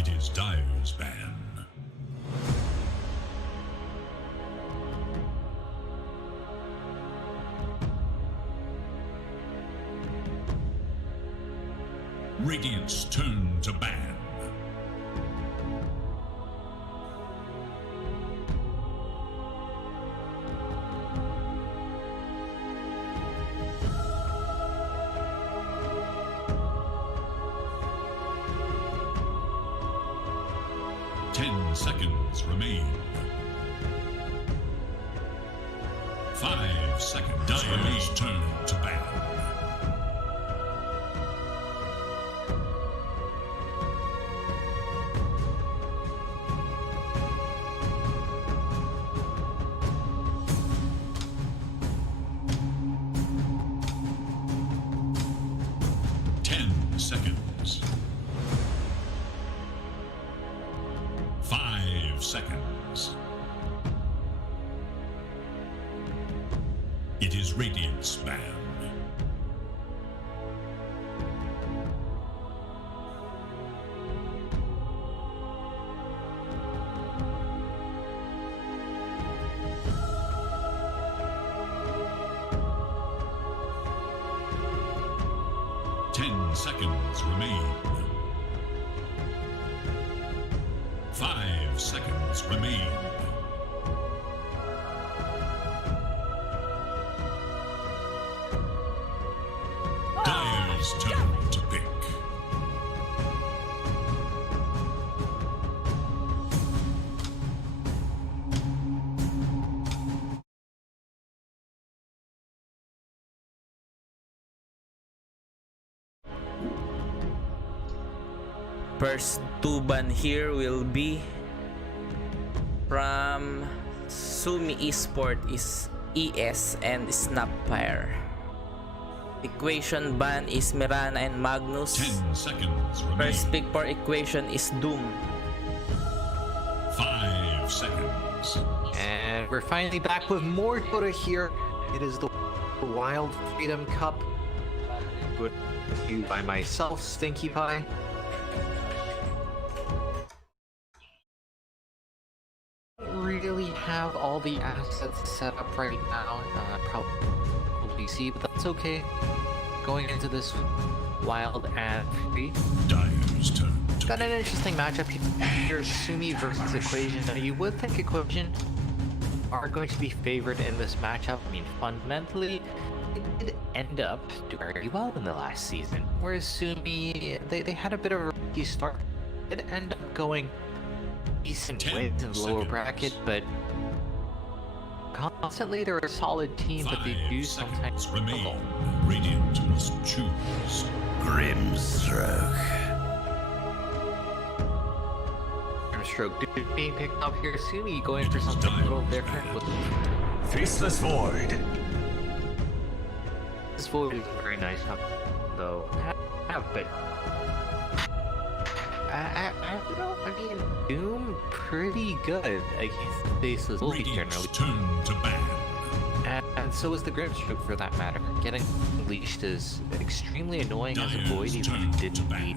It is Dire's ban. Radiant's turn to ban. Seconds remain. 5 seconds. Dire's turn to ban. Seconds. 5 seconds. It is Radiant's ban. Seconds remain. 5 seconds remain. Dire's turn to pick. First two ban here will be from Sumi Esport is ES and Snapfire. Equation ban is Mirana and Magnus. 10 seconds remain. First pick for equation is Doom. 5 seconds. And we're finally back with more Dota here. It is the Wild Freedom Cup. Good you by myself, Stinky Pie. Really have all the assets set up right now. Probably see, but that's okay. Going into this wild and free. Dire's turn. Got an interesting matchup here. Sumi versus Equation. Now you would think Equation are going to be favored in this matchup. I mean, fundamentally, they did end up doing very well in the last season. Whereas Sumi, they had a bit of a rocky start. It ended up going decent wins in the lower bracket, but constantly they're a solid team, but they do sometimes struggle. Radiant must choose. Grimstroke. Grimstroke being picked up here. Sumi going for something a little different with Faceless Void. this Void is a very nice though. But I don't know. I mean, Doom pretty good against Faceless Void generally. Turn to ban. And so is the Grimstroke for that matter. Getting unleashed is extremely annoying as a Void, even if it didn't need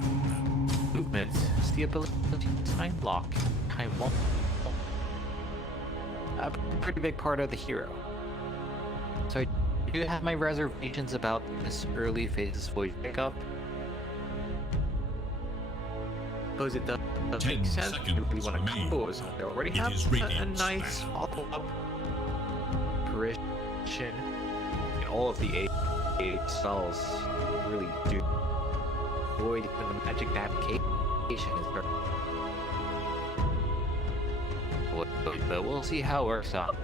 movement. It's the ability to time lock, time won't. A pretty big part of the hero. So I do have my reservations about this early Faceless Void pickup. Suppose it does make sense. You really want to combo with something. They already have a nice follow-up apparition. And all of the 8 spells really do avoid even the magic navigation is very. But we'll see how it works out.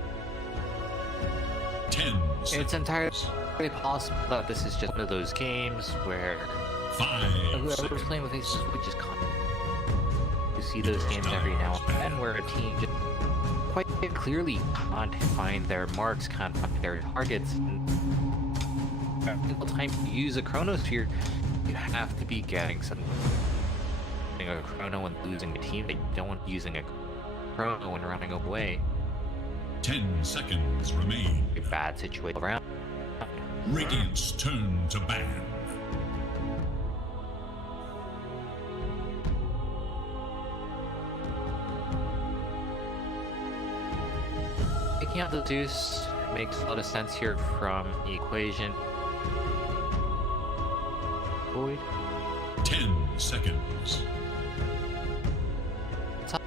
10 seconds. It's entirely possible that this is just one of those games where 5 whoever's playing with Aces would just come. You see those games every now and then where a team just quite clearly can't find their marks, can't find their targets. And every single time you use a Chronosphere, you have to be getting something. A Chrono and losing a team, but you don't want using a Chrono and running away. 10 seconds remain. A bad situation around. Radiant's turn to ban. Taking out the Zeus makes a lot of sense here from the equation. Void. 10 seconds.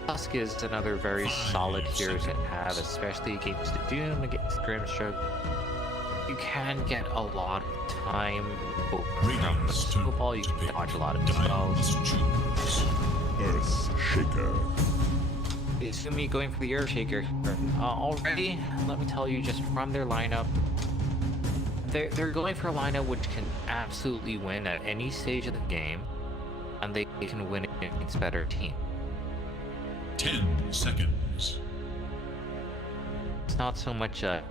Tusk is another very solid hero to have, especially against the Doom, against Grimstroke. You can get a lot of time from the snowball, you can dodge a lot of spells. Earth Shaker. Sumi going for the Earth Shaker. Already, let me tell you, just from their lineup, they're going for a lineup which can absolutely win at any stage of the game, and they can win against better teams. 10 seconds. It's not so much a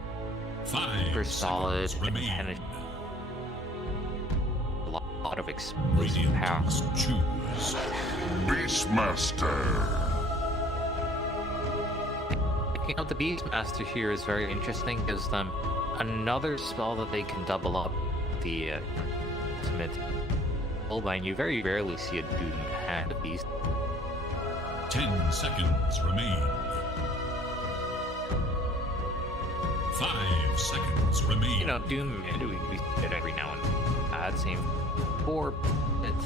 5 super solid seconds remain. and a lot of explosive Radiant power. must choose. Beastmaster. Picking up the Beastmaster here is very interesting. Gives them another spell that they can double up the ultimate spellbind. You very rarely see a Doom and a Beast. 10 seconds remain. 5 seconds remain. You know, Doom, we see it every now and then. I'd say 4 minutes.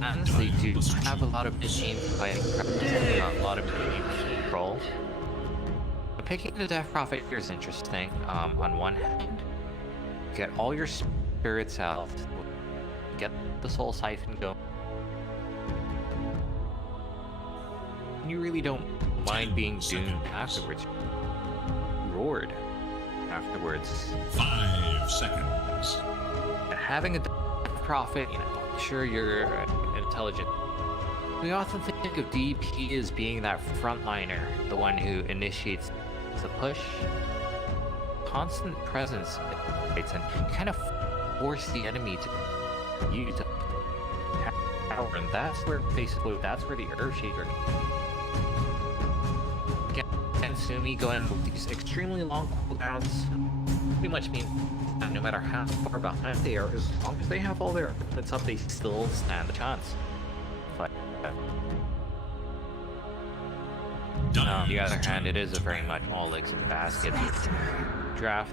Honestly, do have a lot of machine fighting practice, a lot of machine control. But picking the Death Prophet here is interesting. On one hand, get all your spirits out, get the Soul Siphon going. You really don't mind being doomed afterwards. Roared afterwards. 5 seconds. Having a Death Prophet, you know, sure you're intelligent. We often think of DP as being that frontliner, the one who initiates the push. Constant presence, and kind of force the enemy to use power, and that's where basically the Earthshaker. Again, Sumi going with these extremely long cooldowns pretty much means that no matter how far behind they are, as long as they have all their equipment up, they still stand a chance. But on the other hand, it is a very much all eggs in the basket draft.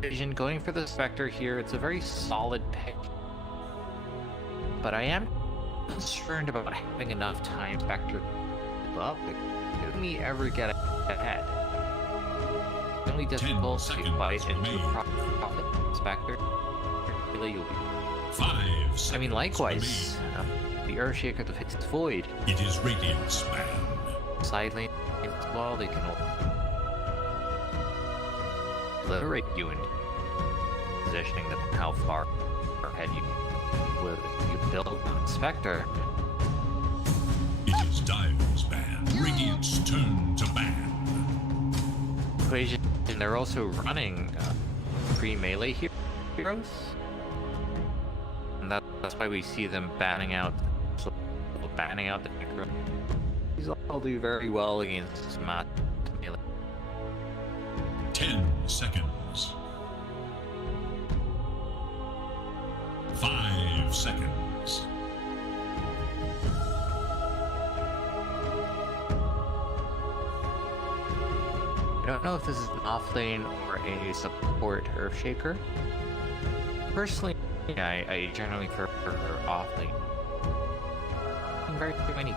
Vision going for the Spectre here, it's a very solid pick. But I am concerned about having enough time Spectre up. If we ever get ahead. It's only difficult to fight into a Prophet Spectre. Really, you'll be. 5 seconds. I mean, likewise, the Earthshaker that hits Void. It is Radiant's man. Side lane as well, they can liberate you in positioning them how far ahead you will you build on Spectre. It is Dire's ban. Radiant's turn to ban. Equation, and they're also running pre-melee heroes. And that's why we see them banning out the Necro. These all do very well against Matt melee. 10 seconds. 5 seconds. I don't know if this is an offlane or a support Earthshaker. Personally, I generally prefer offlane. Very many.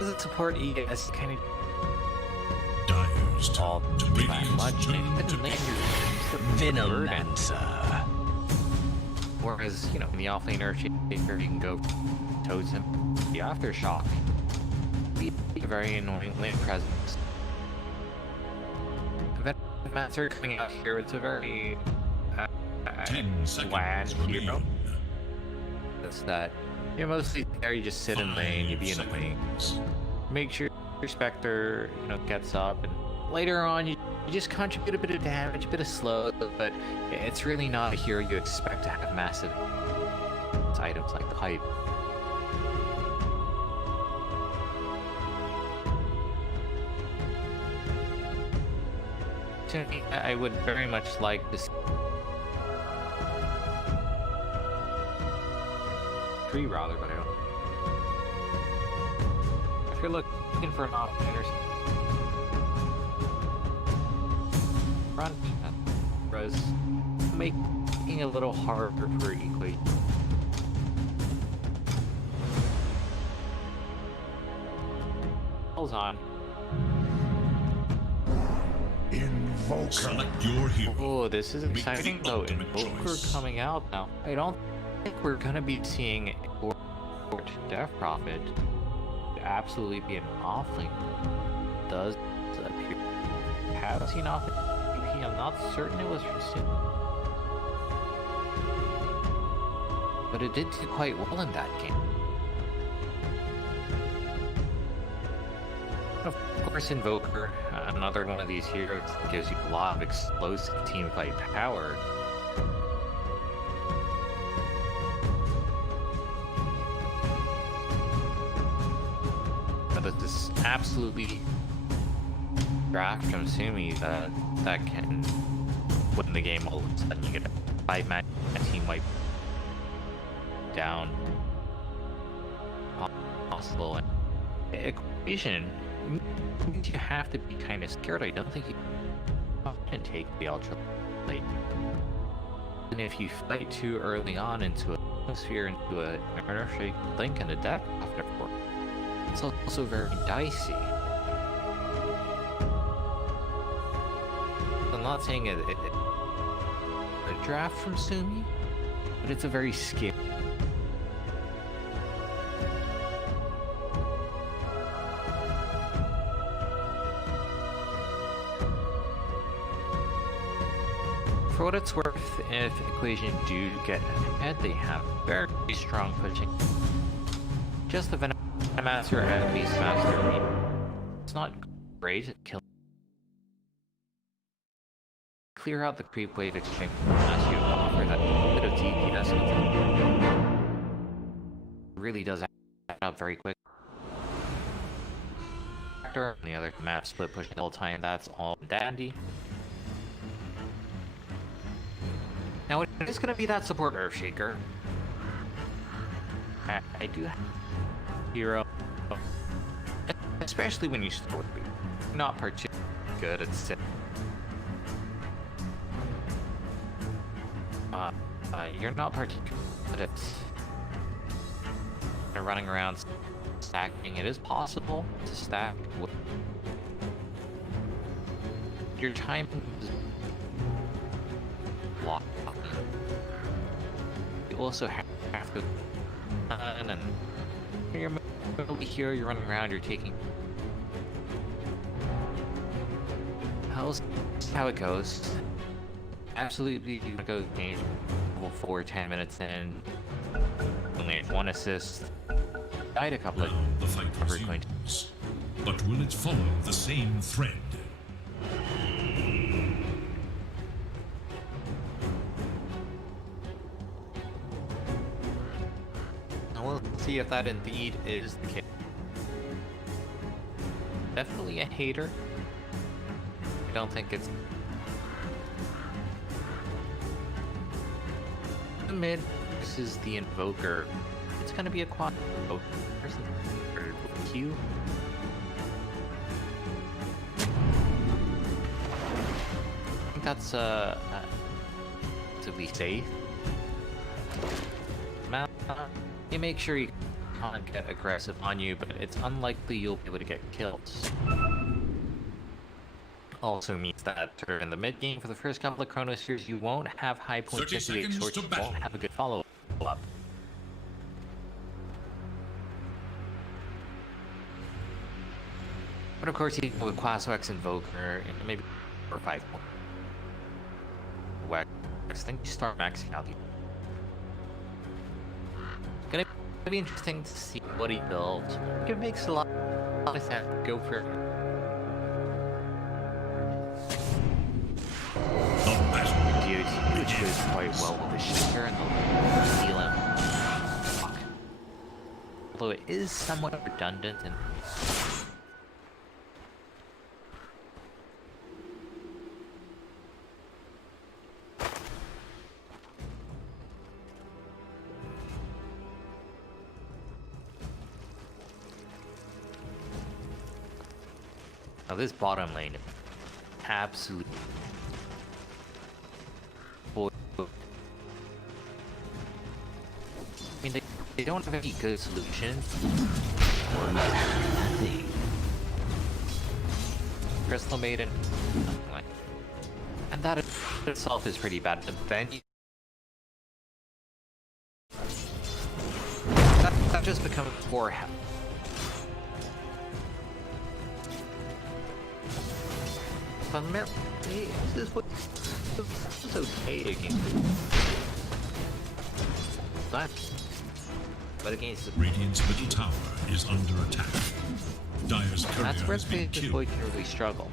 As a support ES, kind of Dire's all turn to that Radiant's much. turn to Then ban. you're Venomancer. Whereas, you know, in the offlane Earthshaker, you can go Totem, the Aftershock. Be a very annoying lane presence. Venomancer coming out here, it's a very 10 bland seconds hero. remain. That's that. You're mostly there, you just sit in lane, you be in the lane. Make sure your Spectre, you know, gets up, and later on you just contribute a bit of damage, a bit of slow, but it's really not a hero you expect to have massive items like the hype. To me, I would very much like to see three rather, but I don't. if you're looking for an offender front, was making it a little harder for Equation. Hold on. Invoker. Select your hero. Oh, this is Make the exciting though. ultimate Invoker choice. coming out now. I don't think we're gonna be seeing Death Prophet absolutely be an offlane. Does appear have seen offlane PP. I'm not certain it was from Sumi, but it did do quite well in that game. Of course, Invoker, another one of these heroes that gives you a lot of explosive teamfight power. But this absolutely draft from Sumi that can win the game all of a sudden. You get a 5-man team wipe down. Possible equation means you have to be kind of scared. I don't think you can take the ultra late. And if you fight too early on into an atmosphere, into a inertia link and a deck after, it's also very dicey. I'm not saying a draft from Sumi, but it's a very scary. For what it's worth, if Equation do get ahead, they have very strong pushing. Just the Venomaster and Beastmaster, I mean, it's not great at killing. Clear out the creep wave exchange unless you offer that bit of DPS. It really does add up very quick. On the other map split pushing the whole time, that's all dandy. Now it is going to be that support Earthshaker. I do have hero, especially when you start with me. Not particularly good at sit. You're not particularly good at running around stacking. It is possible to stack with your time is blocked. You also have to and you're here, you're running around, you're taking how's how it goes. Absolutely, you go game level 4, 10 minutes in, only have 1 assist, died a couple of Now the fight resumes. But will it follow the same thread? and we'll see if that indeed is the case. Definitely a hater. I don't think it's the mid. This is the Invoker. It's gonna be a quad person or Q. I think that's to be safe. You make sure you can't get aggressive on you, but it's unlikely you'll be able to get kills. Also means that in the mid game for the first couple of Chronospheres, you won't have high point 30 density seconds extortion, to you won't battle. have a good follow up. But of course, you go with Class X Invoker, and maybe 4 or 5 more. Wax, I think you start maxing out the. Gonna be interesting to see what he builds. It makes a lot of sense. Go for it. The battle BO3, which goes quite well with the Shaker and the Healing. Fuck. Although it is somewhat redundant and. Now this bottom lane, absolutely. I mean, they don't have any good solutions. Crystal Maiden, and that itself is pretty bad. But then that just becomes poor health. Fundamentally, this is what it's okay against that. But against the Radiant's middle tower is under attack. Dire's courier that's where has been this killed. boy can really struggle.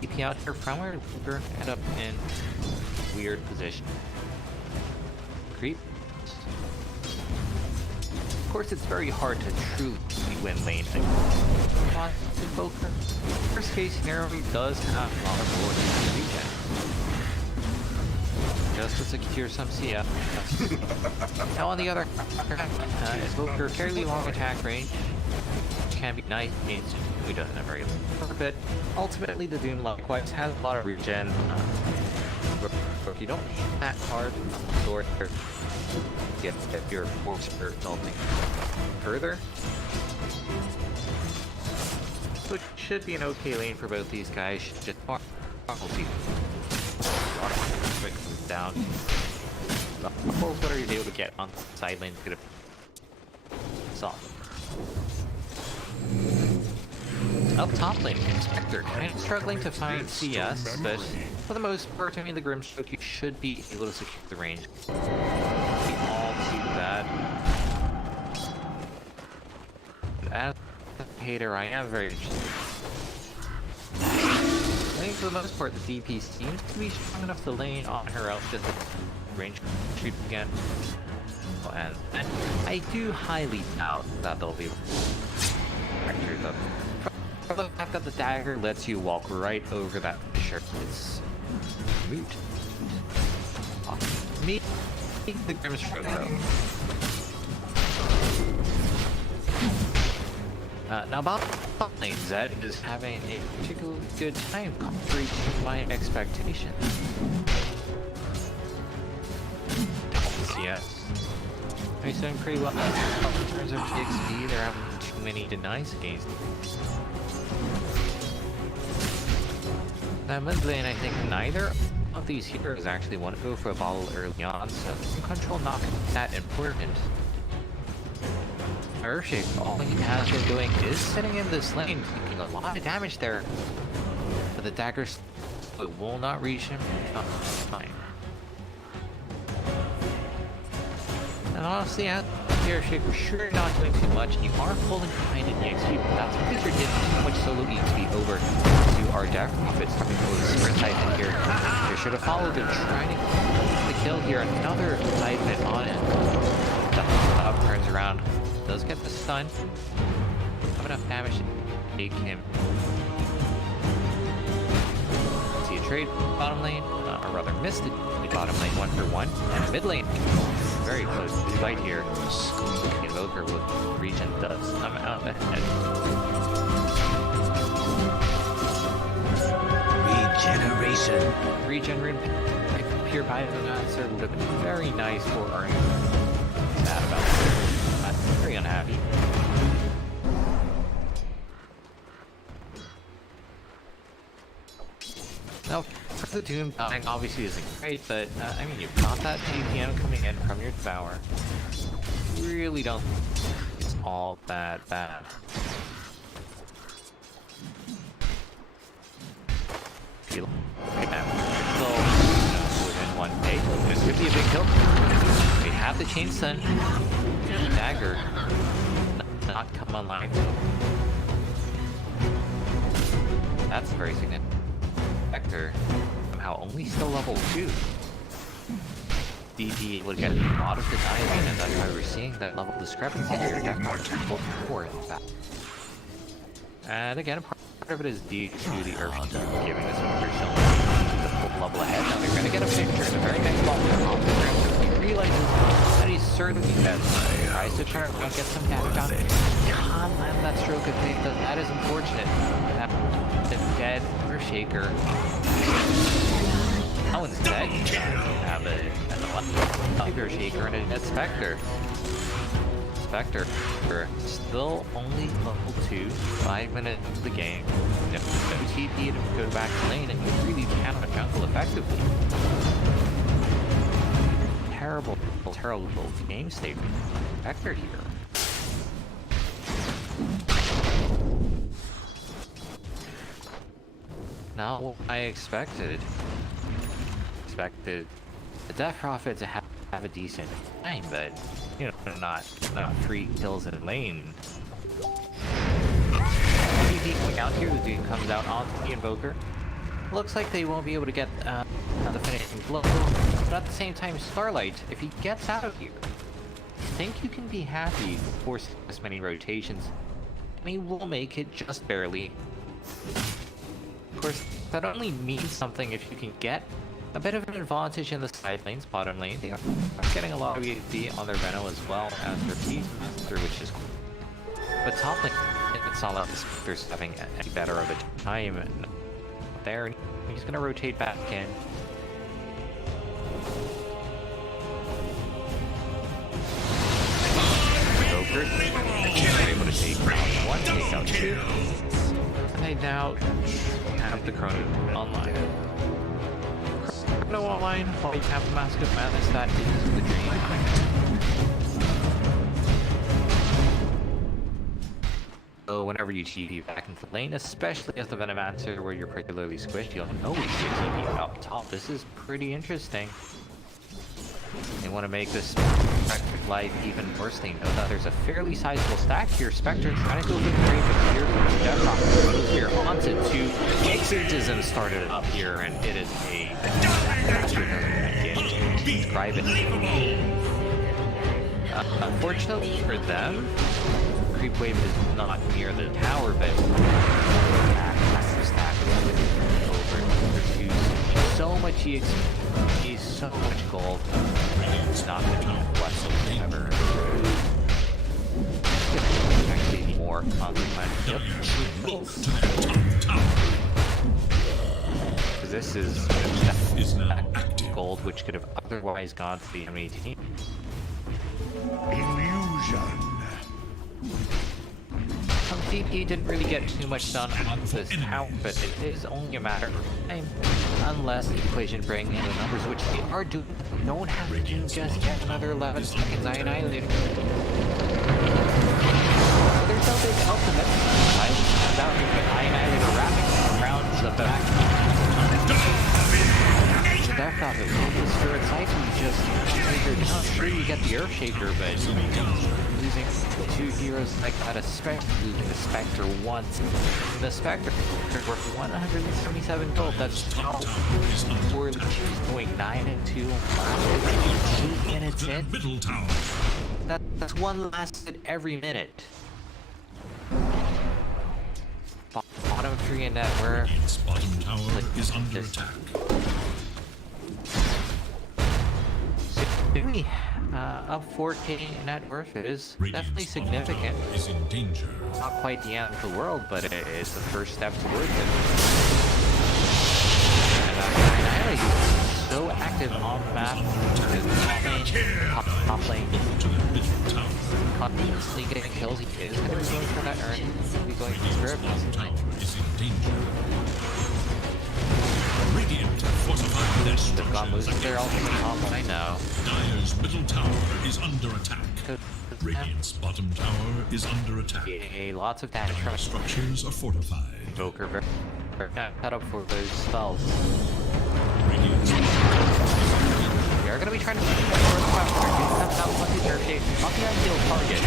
TP out here from where we're gonna end up in a weird position. Creep. Of course, it's very hard to truly win lane against Invoker. Worst case scenario, he does have a lot of ability to regen. Just to secure some CF. Now on the other hand, Invoker fairly long attack range. Can be nice against who doesn't have very long, but ultimately the Doom likewise has a lot of regen. If you don't hit that hard, or get your force spirit ulting further, so it should be an okay lane for both these guys. Just we'll see. Quick move down. What are you able to get on the side lane? Gonna soft. Up top lane, Spectre kind of struggling to find CS, but for the most part, I mean, the Grimstroke, you should be able to secure the range. Be all too bad. As a hater, I am very interested. I think for the most part, the DP seems to be strong enough to lane on her out just to range shoot again. And I do highly doubt that they'll be Spectres up. For the fact that the dagger lets you walk right over that shirt, it's moot. Me, the Grimstroke though. Now about lane, Zed is having a particularly good time contrary to my expectations. CS. They're doing pretty well in terms of XP. They're having too many denies against them. Now mid lane, I think neither of these heroes actually want to go for a bottle early on, so control not that important. Earthshake, all he has been doing is sitting in this lane, taking a lot of damage there. But the daggers will not reach him. Fine. And honestly, out here, Shake, we're sure not doing too much. You are pulling behind in the XP, but that's because you're getting too much solo EXP over to our deck profits coming over the sprint type in here. You should have followed and tried to get the kill here. Another type hit on it. The up turns around. Does get the stun. Have enough damage to take him. See a trade bottom lane, or rather missed the bottom lane 1-for-1, and mid lane very close to the fight here. Invoker with regen does come out ahead. Regen rune, pure biomancer would have been very nice for our sad about it. I'm very unhappy. Now, for the Doom dying obviously isn't great, but I mean, you've got that GPM coming in from your tower. Really don't think it's all that bad. Feel like that. So, within 1 day, this could be a big kill. We have the chain stun. Dagger not come online. That's very significant. Spectre somehow only still level 2. DP will get a lot of denial, and that's why we're seeing that level discrepancy here. Definitely worth that. And again, part of it is due to the Earth giving us the full level ahead. Now they're going to get a picture. The very next ball off the ground. He realizes that he's certainly dead. tries to turn around, get some damage on it. Can't land that stroke of fate, but that is unfortunate. That dead Earthshaker. Oh, instead, you have a Earthshaker and a dead Spectre. Spectre still only level 2, 5 minutes into the game. No TP to go back to lane, and you really cannot jungle effectively. Terrible game state from Spectre here. Not what I expected. Expected the Death Prophet to have a decent time, but you know, not 3 kills in lane. TP going out here, the dude comes out onto the Invoker. Looks like they won't be able to get the finishing blow, but at the same time, Starlight, if he gets out of here, I think you can be happy for this many rotations, and he will make it just barely. Of course, that only means something if you can get a bit of an advantage in the side lanes, bottom lane. They are getting a lot of EXP on their Reno as well as their Peacemaster, which is cool. But top lane, it's not like the Spectre's having any better of a time there. He's gonna rotate back in. Joker, they're able to take out 1, take out 2. And they now have the Chrono online. Chrono online, while you have the Mask of Madness, that is the dream. So whenever you TP back into the lane, especially as the Venomancer where you're particularly squished, you'll always see a TP up top. This is pretty interesting. They want to make this Spectre's life even worse. They know that there's a fairly sizable stack here. Spectre trying to go for the grave, but here Death Prophet here onto 2. Exorcism started up here, and it is a describe it. Unfortunately for them, creep wave is not near the tower, but massive stack over to so much EXP, so much gold. It's not going to be whatsoever. Actually, more consequence. Because this is that gold which could have otherwise gone to the enemy team. Illusion. DP didn't really get too much done on this tower, but it is only a matter of time unless the equation bring in the numbers, which they are doing. Don't have to do just yet another 11 seconds. I annihilated. There's no big ultimate. I annihilated wrapping around the back. The Death Prophet was for its life, you just figured out. Sure, you get the Earthshaker, but losing 2 heroes like that, losing the Spectre once. The Spectre worth 177 gold. That's how poorly she's going 9 and 2. 8 minutes in. That's 1 lasted every minute. Bottom 3 in net where Bottom tower is under attack. Sumi, up 4k net worth is definitely significant. Is in danger. Not quite the end of the world, but it is the first step towards it. And Annihilate is so active on the map. Top lane. Constantly getting kills. He is going to be going for that urn. He's going to be going for script. Is in danger. Radiant fortified their They've got moves structures. there all from the top line now. Dyer's middle tower is under attack. Radiant's bottom tower is under attack. Yay, lots of damage from Structures are fortified. Joker. Cut up for those spells. Radiant's We are going to be trying to make that first question. Comes out with the Earthshaker. Not the ideal target.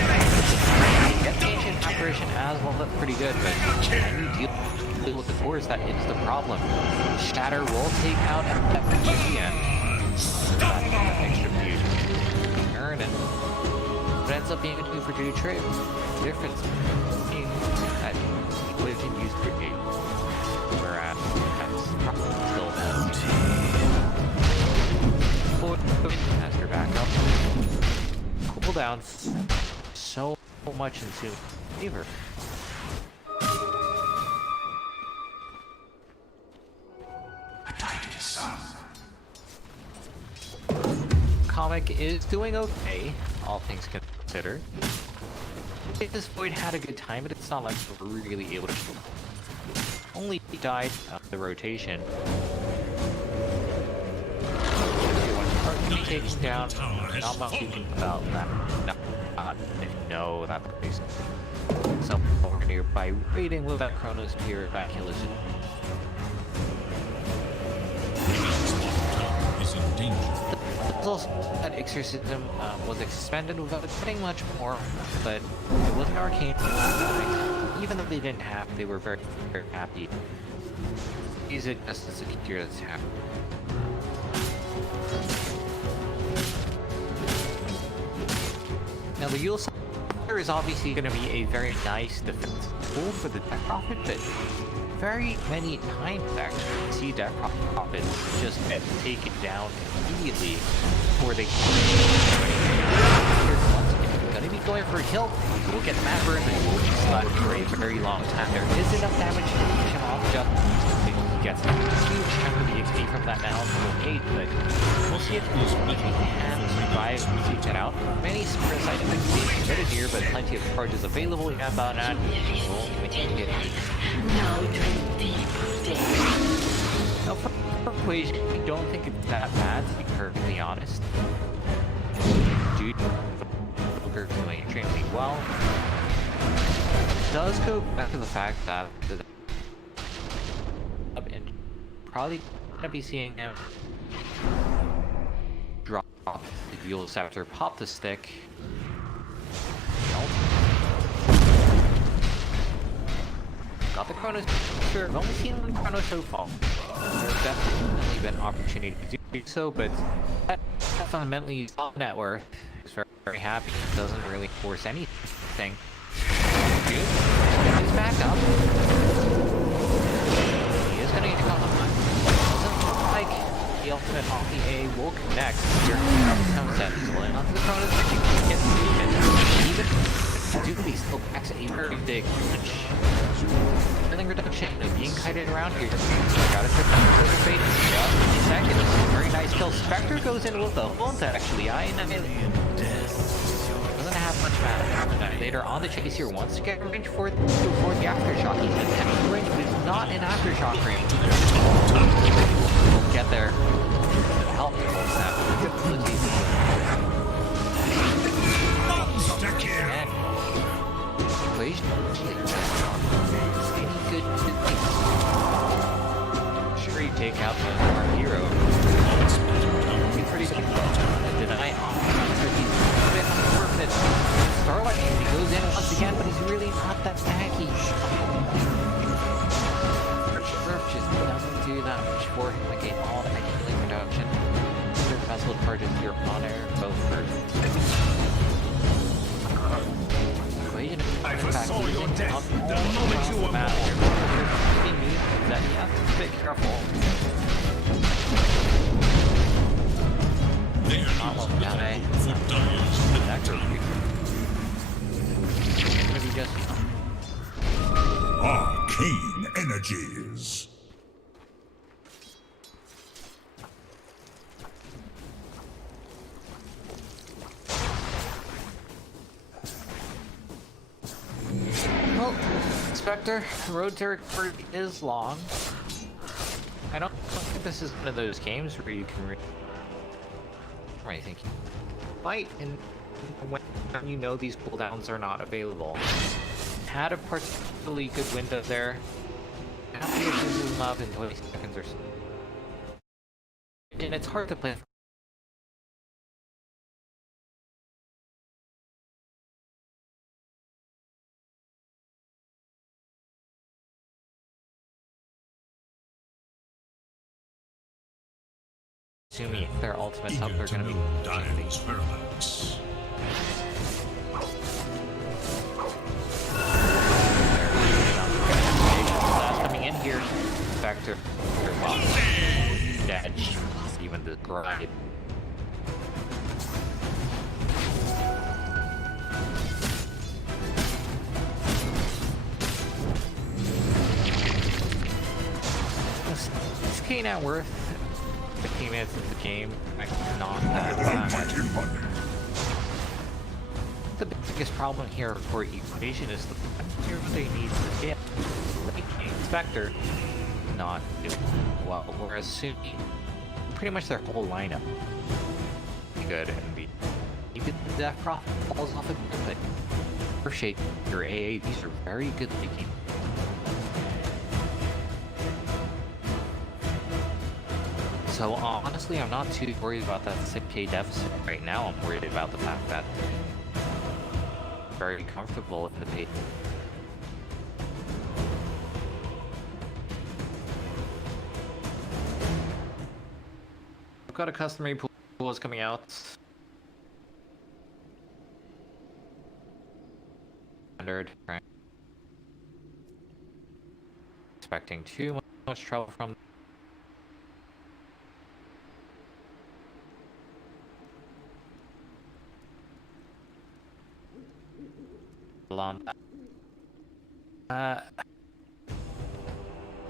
Get the Ancient Apparition as well, that's pretty good, but can you deal with the cores? That is the problem. Shatter will take out that end. That extra fusion. Earn it. But ends up being a 2 for 2 trade. Difference being that Equation used for 8. Whereas that's still Master back up. Cooldowns. much in Sumi's favor. Comic is doing okay, all things considered. This Void had a good time, but it's not like we're really able to only died of the rotation. One taken down, not much you can about that. Not if you know that there's somewhere nearby raiding with that Chronos Tier back kill is in danger. also that exorcism was expended without getting much more, but it was an arcane. Even though they didn't have, they were very, very happy. Use it just to secure the attack. Now the Yule Scepter is obviously going to be a very nice defense tool for the Death Prophet, but very many times actually see Death Prophets just get taken down immediately before they gonna be going for a kill. We'll get Mad Burn and we'll be stuck for a very long time. There is enough damage to finish him off just he gets a huge chunk of the XP from that now level 8, but we'll see if he can survive and take that out. Many super side effects being committed here, but plenty of charges available. You have on that. We'll even get now for equation, I don't think it's that bad, to be perfectly honest. Dude, Joker doing extremely well. It does go back to the fact that and probably gonna be seeing him drop the Yule Scepter, pop the stick. Got the Chronos. Sure, I've only seen one Chrono so far. There's definitely been opportunity to do so, but that fundamentally net worth is very, very happy. It doesn't really force anything. Good. He's back up. He is gonna get caught up. Doesn't look like the ultimate off the A will connect. Here comes that pulling onto the Chronos. He gets even. Doobie still packs a very big punch. Feeling reduction of being kited around here. Gotta trip on the fate in just 50 seconds. Very nice kill. Spectre goes in with the horns actually. Doesn't have much mana. Later on the chase here wants to get range for the aftershock. He's in heavy range, but it's not an aftershock range. We'll get there. It'll help the whole snap. Monster kill! Equation. Any good things. Sure, you take out our hero. He's pretty good. Deny off. Starlight, he goes in once again, but he's really not that tanky. Surf just doesn't do that much for him. Again, all that healing reduction. The vessel charges here on air, both first. I foresaw your death the moment you were born. That you have to be careful. There is little for Dyer's middle tower. Maybe just Arcane energies. well, Spectre, the road to recovery is long. I don't think this is one of those games where you can I think you fight and when you know these cooldowns are not available. Had a particularly good window there. Have to get them up in 20 seconds or so. And it's hard to play. Sumi, their ultimates up, they're gonna be Dyer's whereabouts. coming in here. Spectre, dead. Even the grind. 2k net worth, 15 minutes into the game, not that bad. The biggest problem here for Equation is the here they need to get Spectre not doing well, whereas Sumi, pretty much their whole lineup good and be even that profit falls off a bit, but appreciate your AA, these are very good thinking. So honestly, I'm not too worried about that 6k deficit right now. I'm worried about the fact that I'm very comfortable with the pay. I've got a customary pool is coming out. Standard, right? Expecting too much trouble from.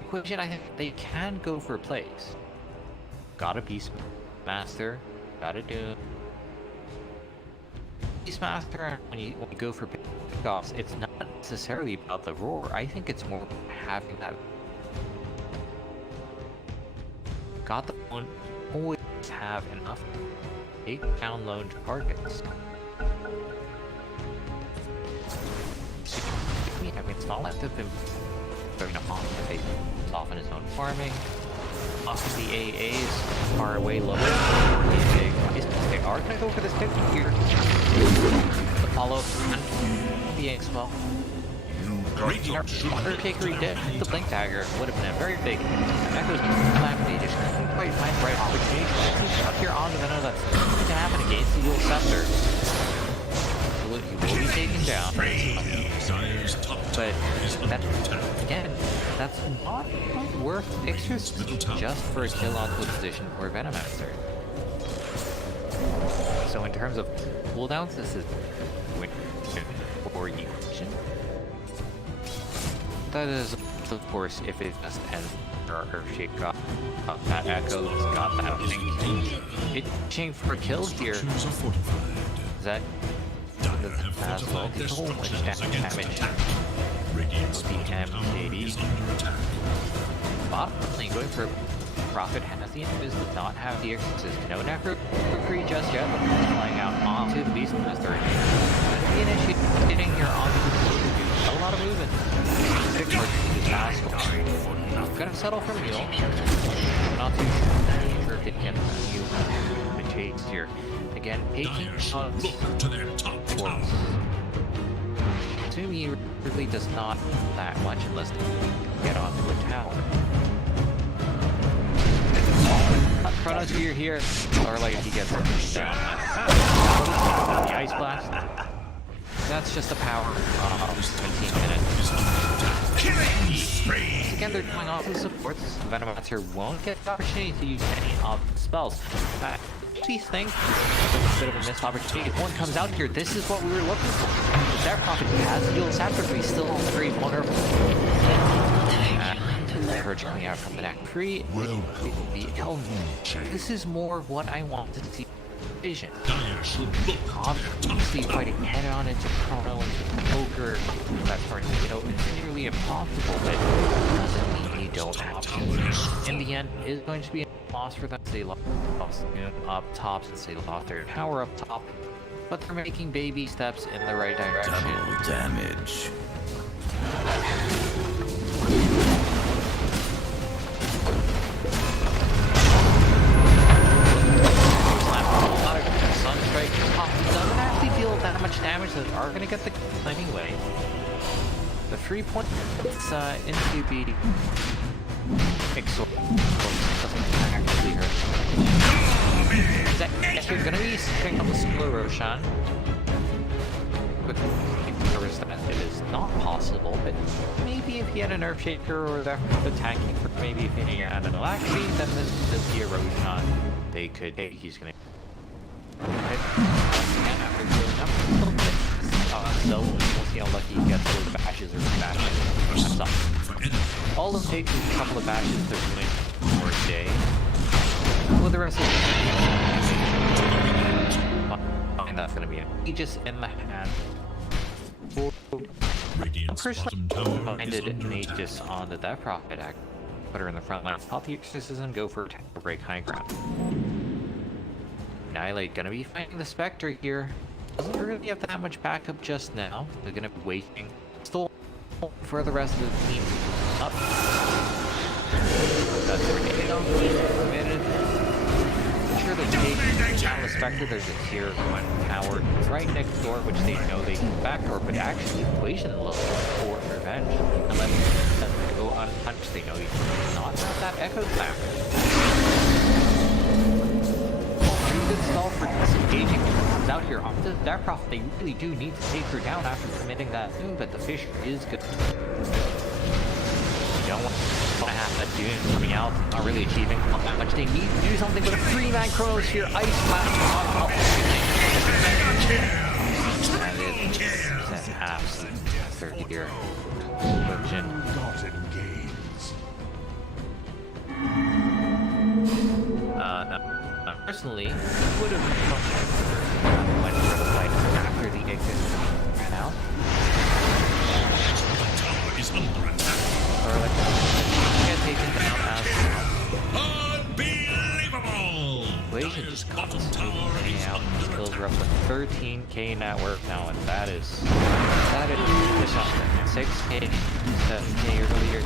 Equation, I think they can go for plays. Got a Beastmaster, got a Doom. Beastmaster, when you go for pickoffs, it's not necessarily about the roar. I think it's more having that. Got the one, always have enough to take down lone targets. I mean, it's not like they've been very often soften his own farming. Often the AAs are way lower. They are gonna go for this pick here. The follow and the as well. Undertaker did the blink dagger would have been a very big echoes calamity, just couldn't quite find the right opportunity. He's up here on the know that's going to happen against the dual scepter. He will be taken down. But that, again, that's not worth extras just for a kill onto a position for Venomancer. So in terms of cooldowns, this is win for Equation. That is, of course, if it just ends or Earthshake got that echo, got that thing. Itching for a kill here. Is that as well? So much damage. The MKD. Bottom going for Prophet has the enemies, does not have the exorcist. No Necro free just yet, but it's flying out onto the Beastmaster. The initiating here onto the a lot of movement. Six more is fast. Gonna settle for Mule. Not too sure if it can the chase here. Again, taking shots towards Sumi really does not that much unless they get onto a tower. Chronosphere here, or like he gets down. The Ice Blast. That's just the power of 17 minutes. Again, they're going off the supports. Venomancer won't get the opportunity to use any of the spells. We think a bit of a missed opportunity. If one comes out here, this is what we were looking for. Their Prophet has dual scepter, but he's still very vulnerable. Leverage coming out from the neck free. This is more what I want to see. Vision. Obviously, fighting head-on into Chrono, into poker, that sort of, it's nearly impossible, but it doesn't mean you don't have to. In the end, it's going to be a loss for them. They lost up top since they lost their power up top, but they're making baby steps in the right direction. Double damage. Sunstrike doesn't actually deal that much damage, so they are going to get the kill anyway. The 3 points into the Exor doesn't actually hurt. Is that actually going to be picking up the skill Roshan? But it is not possible, but maybe if he had a Nerf Shaker or that attacking for maybe if he had an Alaxi, then this would be a Roshan. They could, hey, he's going to So we'll see how lucky he gets with the bashes or bashes. That's all. All it takes is a couple of bashes to win for a day. Well, the rest of and that's gonna be it. Aegis in the hand. Radiant's bottom tower is Minded an under attack. Aegis on the Death Prophet act. Put her in the front line. Pop the exorcism, go for attack or break high ground. Annihilate gonna be fighting the Spectre here. Doesn't really have that much backup just now. They're gonna be waiting. Still for the rest of the team up. That's committed. Sure they take down the Spectre. There's a tier 1 tower right next door, which they know they can backdoor, but actually Equation looks for revenge. And letting them go unpunched, they know you cannot have that Echo Slam. Pretty good stall for disengaging comes out here on the Death Prophet. They really do need to take her down after committing that Doom, but the Fisher is good. You don't want to have that Doom coming out, not really achieving that much. They need to do something with a 3-man Chronos here. Ice Blast on top. That is an absolute third here. Virgin. Personally, would have went for the fight after the exit ran out. The tower is under attack. Or like, get taken down as Unbelievable! Equation just Bottom constantly tower hanging is out. under Skills attack. are up to 13k net worth now, and that is something. 6k, 7k earlier,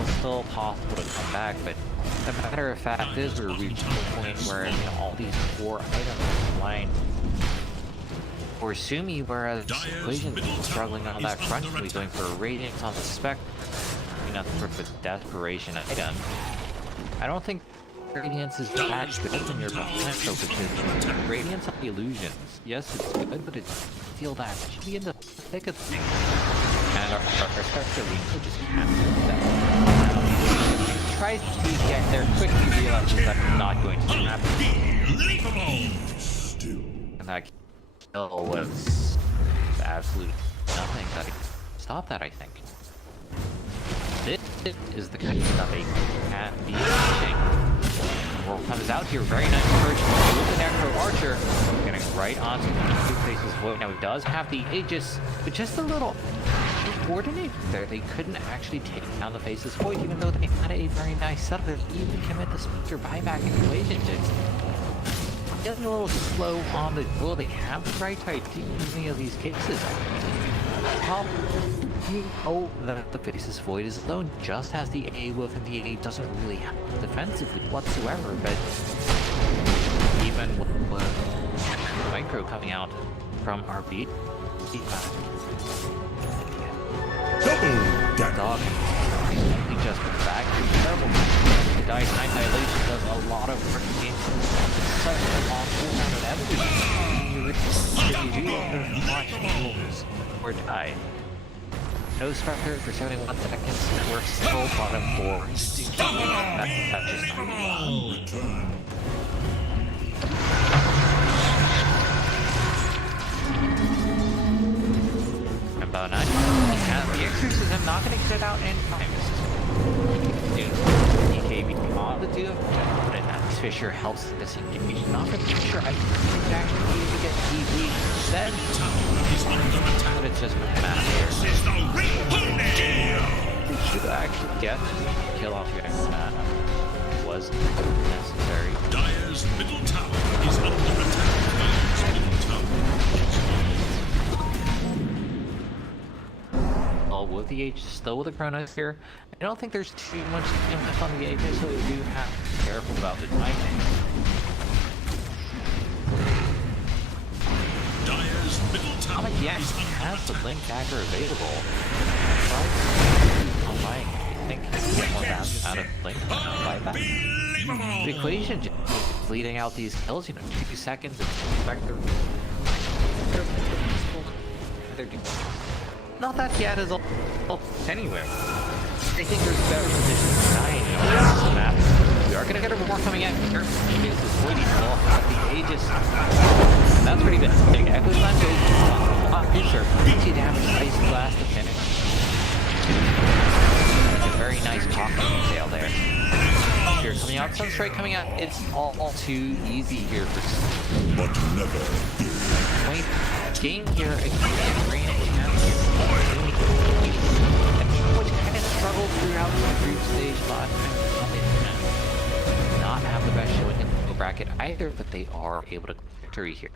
it's still possible to come back, but the matter of fact is we're reaching the point where all these 4 items line for Sumi, whereas Equation struggling on that front, we're going for a Radiance on the Spectre, enough for the Desperation item. I don't think Radiance is that good when you're behind, though, because Radiance on the Illusions, yes, it's good, but it's feel that it should be in the thick of things. And our Spectre Lethal just can't do that. Tries to get there, quickly realizes that's not going to happen. And that kill was absolute nothing that stop that, I think. This is the kind of stuff they can't be watching. World comes out here, very nice perch with the Necro Archer, getting right onto the Face's Void. Now he does have the Aegis, but just a little coordinated there. They couldn't actually take down the Face's Void, even though they had a very nice setup. They even commit the Spectre buyback Equation just getting a little slow on the well, they have the right idea in many of these cases. That the Face's Void is alone, just as the A Wolf and the A doesn't really have defensively whatsoever, but even with Micro coming out from our beat, Dog he just went back to terrible. The Dice Annihilation does a lot of work against such a long cooldown of evolution. If you do watch rules or die. No Spectre for 71 seconds. We're still bottom 4. That's just not about 9. The exorcism not going to get it out in time. Dude, EKB on the dude. And Fisher helps the disengage. Not for Fisher. I think it actually needs to get TV. Then, but it's just massive. We should actually get kill off your was necessary. Dire's middle tower is under attack. Dire's middle tower. All with the H, still with the Chronos here. I don't think there's too much impact on the H, so we do have to be careful about the timing. Dire's middle tower Yes, is under has the attack. Blink Dagger available. Online, I think you get more value out of Blink buyback. The Equation just bleeding out these kills, 2 seconds and Spectre. They're doing not that yet is all anyway. I think there's better positions to die on this map. We are gonna get a more coming out here. Maybe this is Voidy still have the Aegis. That's pretty big. Echo Time goes Piercer, 52 damage, ice blast to finish. That's a very nice talking tail there. Here, coming out, Sunstrike coming out, it's all too easy here for But never fear. Wait, game here against Green and Champion. Which kind of struggled throughout the group stage last time. They did not have the best showing in the bracket either, but they are able to get victory here.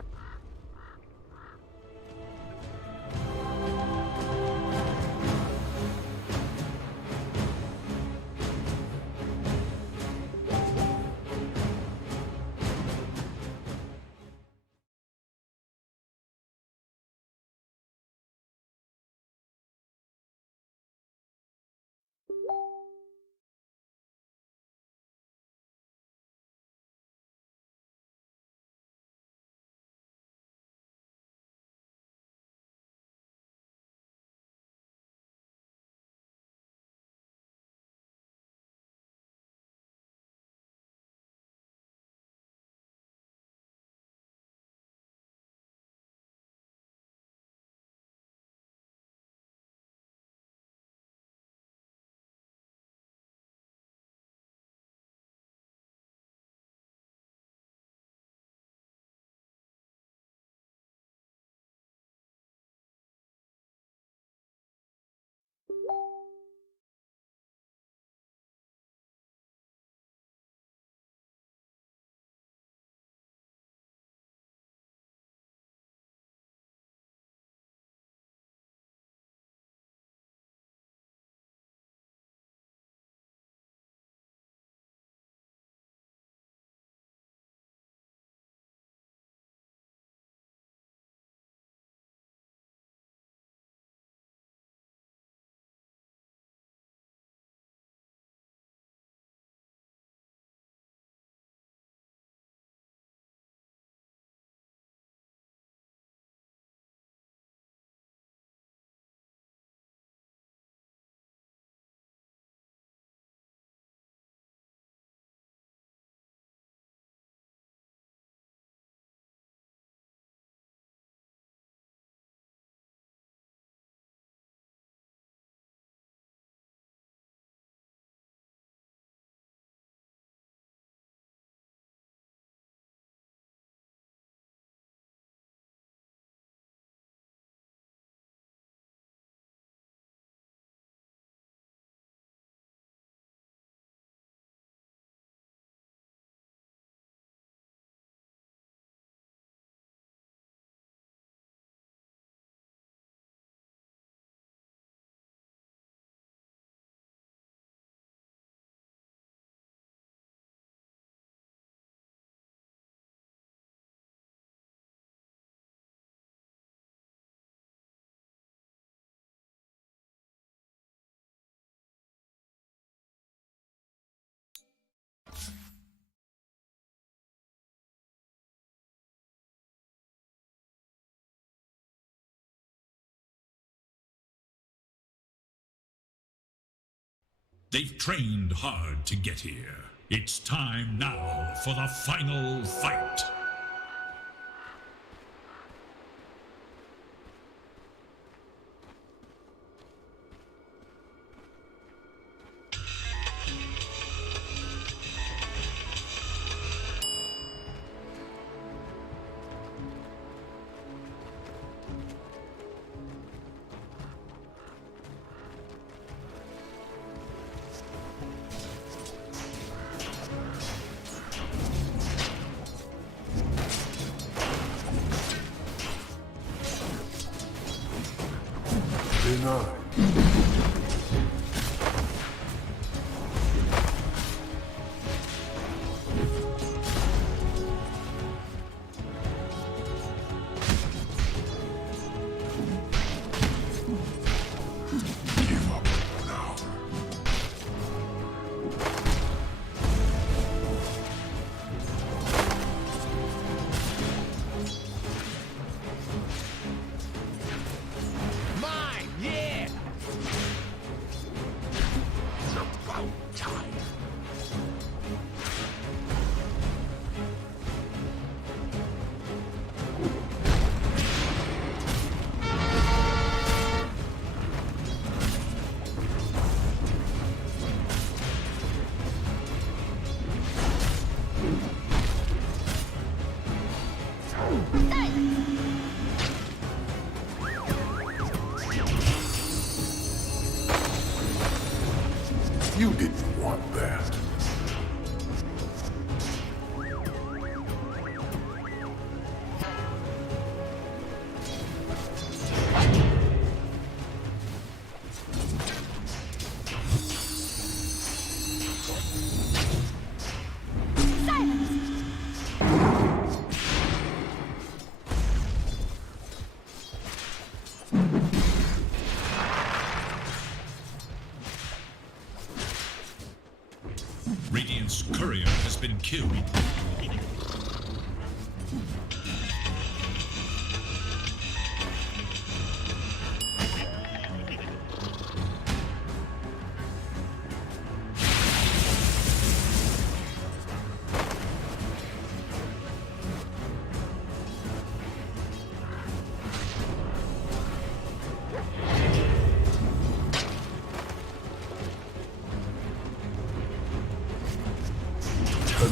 They've trained hard to get here. It's time now for the final fight.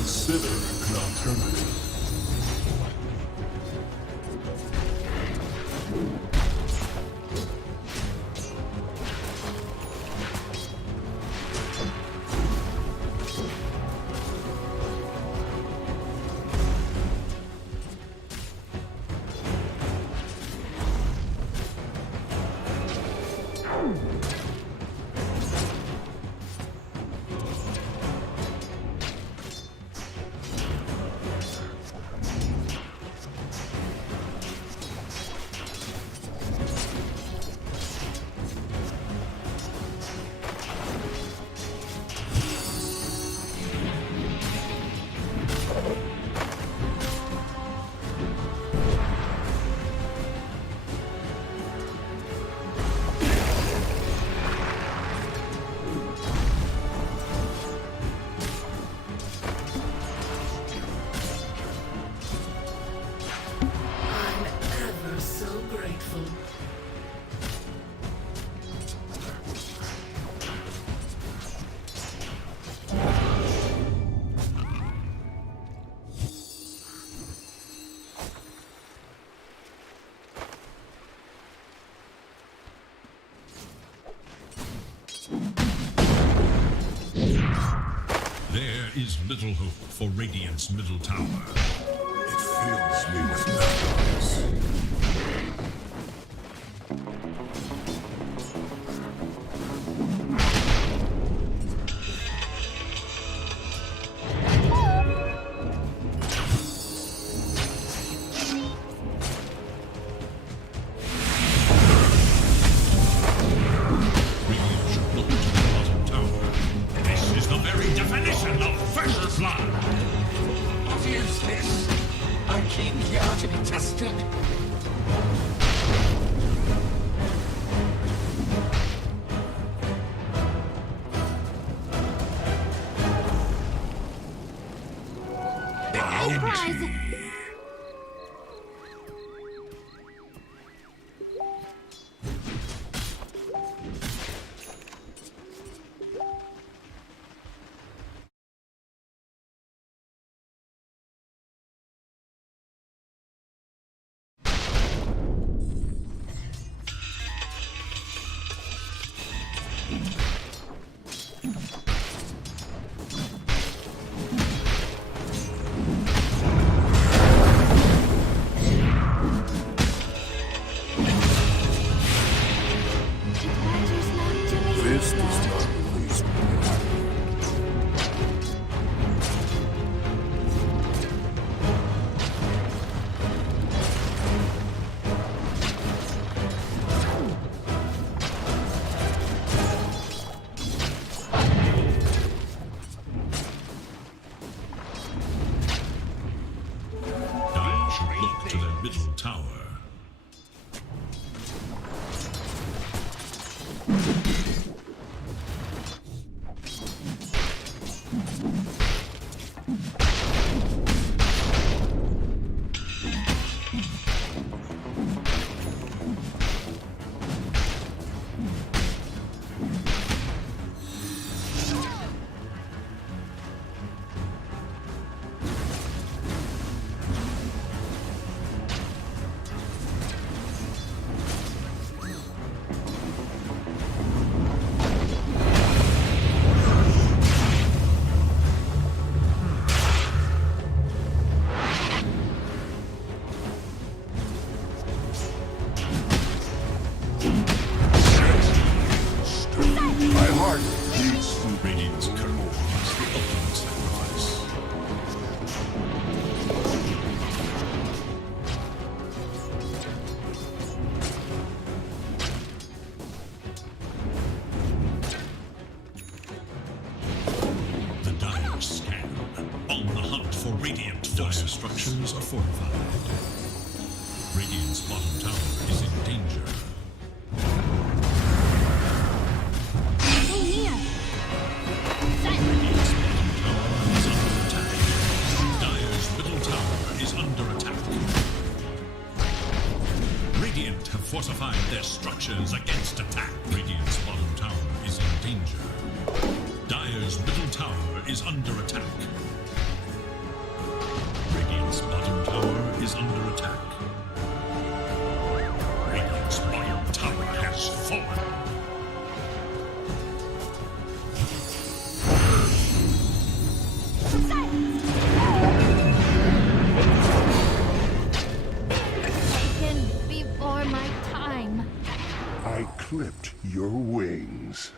Consider an alternative. There is little hope for Radiant's middle tower. It fills me with nightmares. Radiant should look to the bottom tower. This is the very definition of first blood. What is this? I came here to be tested. This does not release me. Dire should look to their middle tower. My heart beats to Radiant's curtain is the ultimate sacrifice. The Dire scan, on the hunt for Radiant forces. Dire structures are fortified. Radiant's bottom tower is in danger. Radiant's bottom tower is under attack. Dire's middle tower is under attack. Radiant have fortified their structures against attack. Radiant's bottom tower is in danger. Dire's middle tower is under attack. is under attack. Radiant's bottom tower has fallen. Taken before my time. I clipped your wings.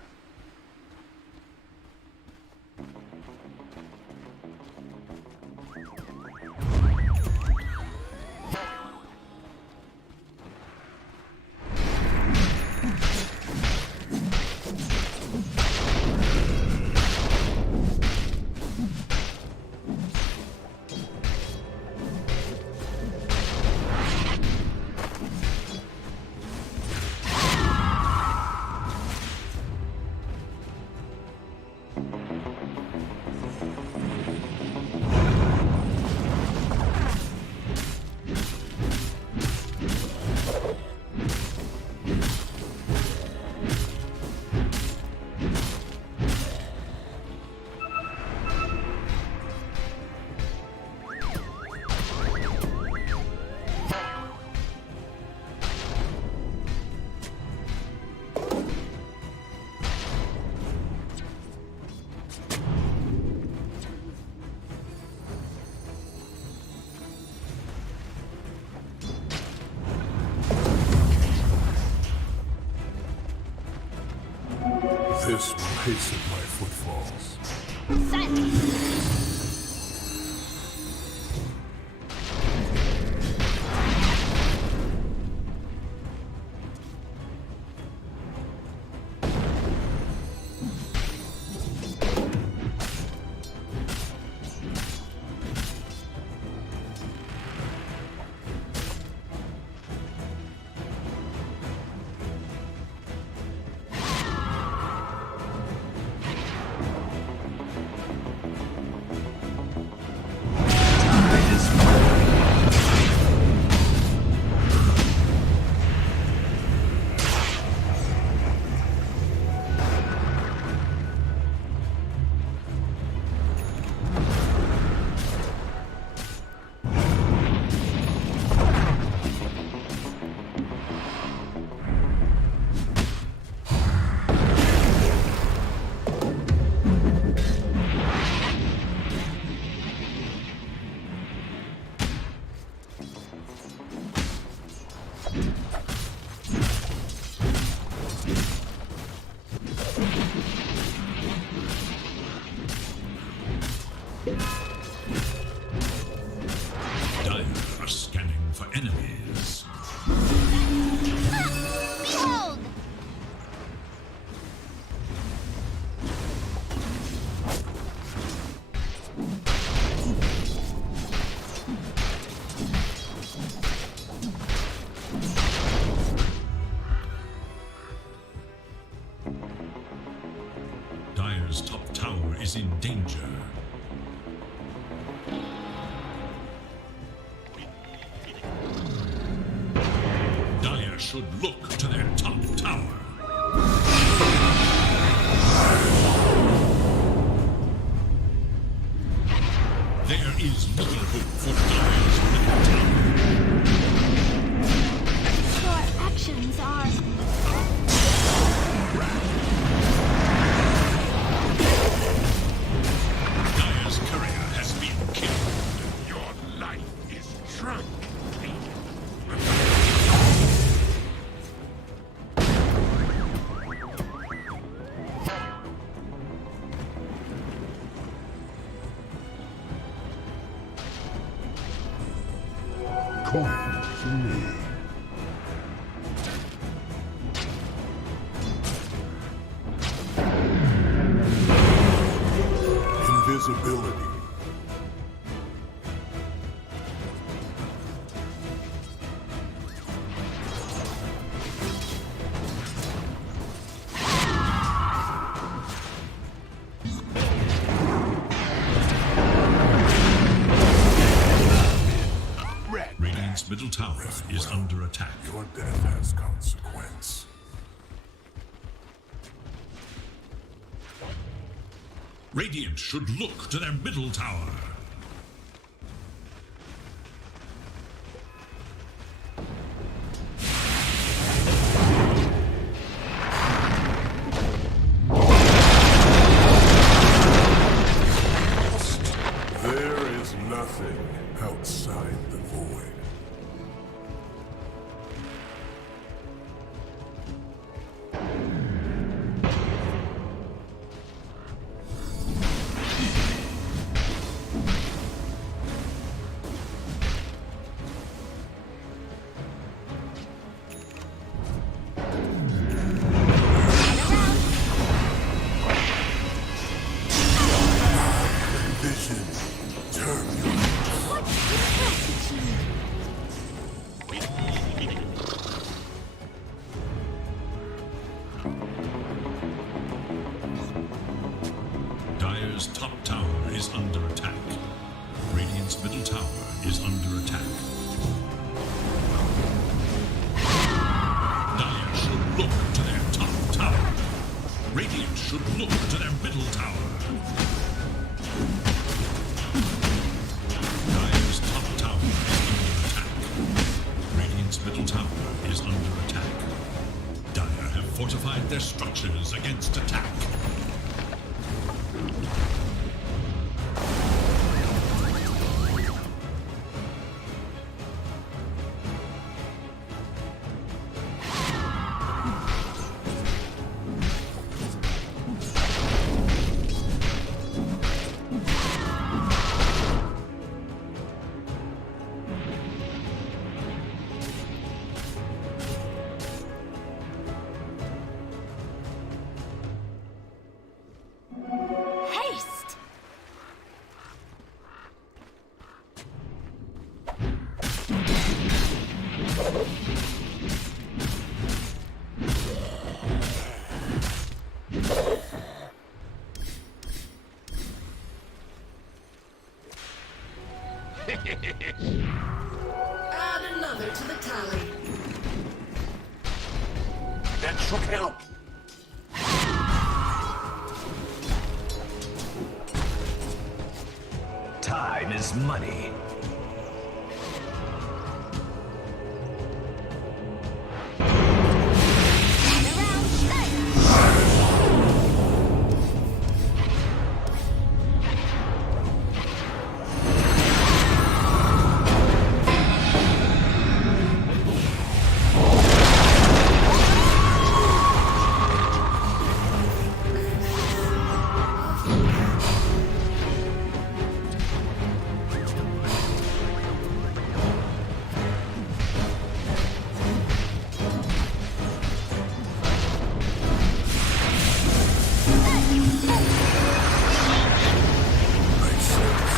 This will hasten my footfalls. Dire are scanning for enemies. Behold! Dire's top tower is in danger. Dire should look to their top tower. There is little hope for Dire's middle tower. Your actions are... Dire's courier has been killed. Your life is drunk. Coin for me. Invisibility. Radiant's middle tower is under attack. Your death has consequence. Radiant should look to their middle tower. nothing outside the void. Vision, turbulence. What strategy? Dire's top tower is under attack. Radiant's middle tower is under attack. Dire should look to their top tower. Radiant should look to their middle tower. Dire's top tower is under attack. Radiant's middle tower is under attack. Dire have fortified their structures against attack. Haste! Add another to the tally. That should help. Time is money. Around strike! Makes sense.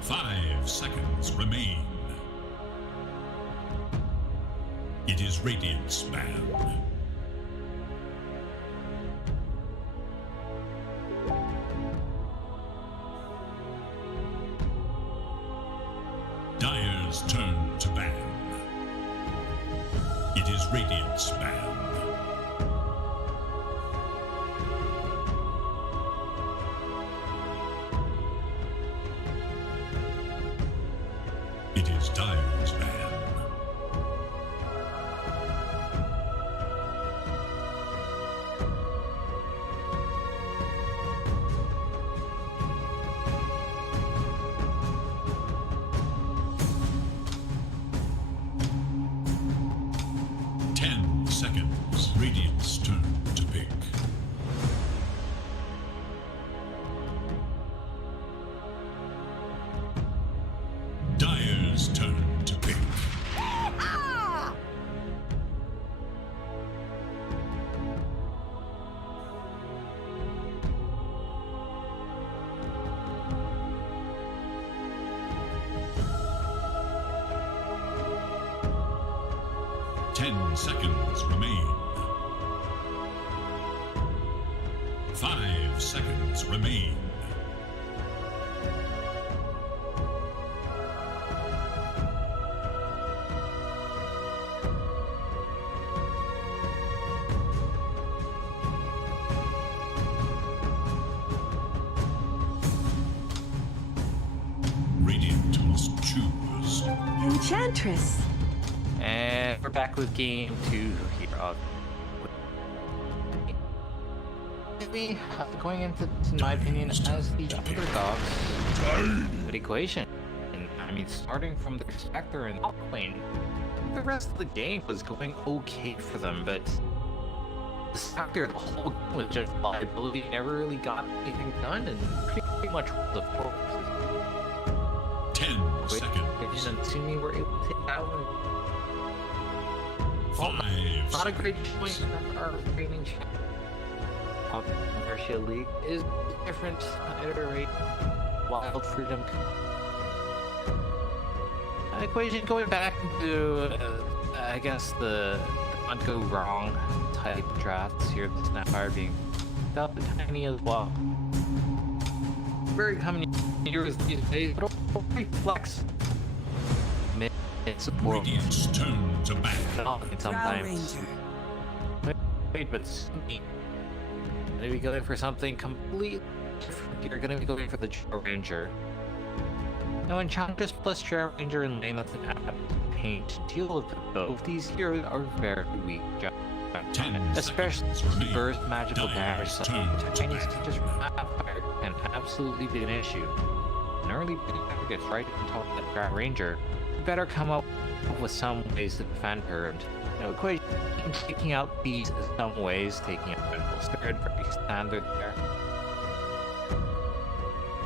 Five seconds remain. It is Radiant's man. Dire's turn to ban. It is Radiant's ban. It is Dire's ban. seconds remain. 5 seconds remain. Radiant must choose. Enchantress. And we're back with game 2 here. We going into, in my opinion, as the underdogs. Good equation. And, I mean, starting from the Spectre and top lane, the rest of the game was going okay for them, but the Spectre, the whole game was just liability, never really got anything done, and pretty much the forces. 10 seconds. And Sumi were able to take that one. 5 Not a great point for our reigning Commercial League is different. Iterate Wild Freedom equation going back into I guess the not go wrong type drafts here. The Snapfire being up tiny as well. Very common years these days, but reflex mid support. Radiant's turn to bat. Sometimes. Wait, but Sumi. Gonna be going for something completely different. You're gonna be going for the Drow Ranger. Now, Enchantress plus Drow Ranger in lane, that's an apt pain to deal with both. These heroes are very weak. 10 Especially seconds burst magical damage. Dire's So turn to Chinese bat. can just fire can absolutely be an issue. An early gets right on top of that Drow Ranger. You better come up with some ways to defend her. And equation taking out these some ways, taking out Mental Spirit, very standard there.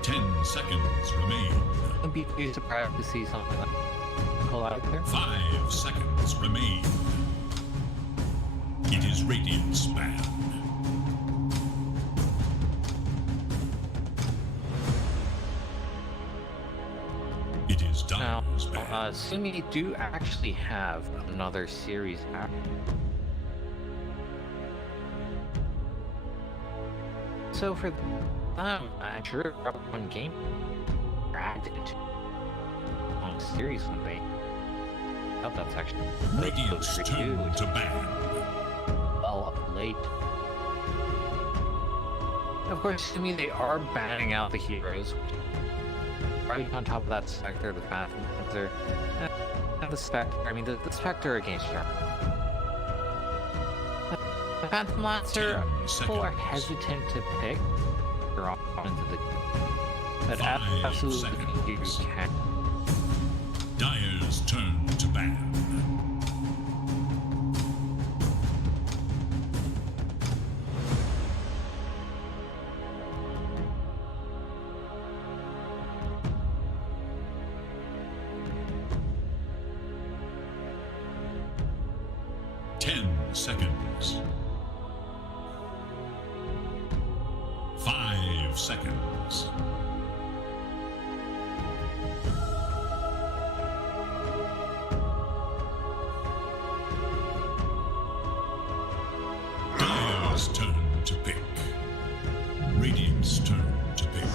10 seconds remain. I'd be too surprised to see something like pull out there. 5 seconds remain. It is Radiant's ban. It is Now, Dire's ban. Sumi do actually have another series after. So for them, I'm sure one game dragged it into a long series when they. Oh, that's actually Radiant's turn to ban. well up late. Of course, Sumi, they are banning out the heroes. Right on top of that Spectre, the Phantom Lancer, and the Spectre. I mean, the Spectre against her. The Phantom Lancer, 10 people are seconds. hesitant to pick. They're off into the. But 5 absolutely, you seconds. can. Dire's turn to ban. Seconds. 5 seconds. Dire's turn to pick. Radiant's turn to pick.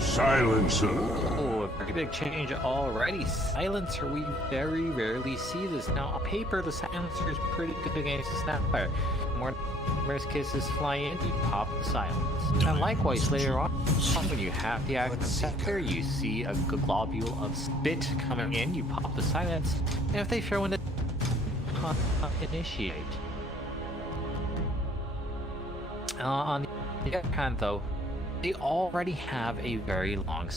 Silencer. Oh, a pretty big change already. Silencer, we very rarely see this. Now, on paper, the Silencer is pretty good against the Snapfire. More worst cases fly in, you pop the Silence. And likewise, later on, when you have the active Scepter, you see a globule of spit coming in, you pop the Silence, and if they throw in the initiate. On the other hand, though, they already have a very long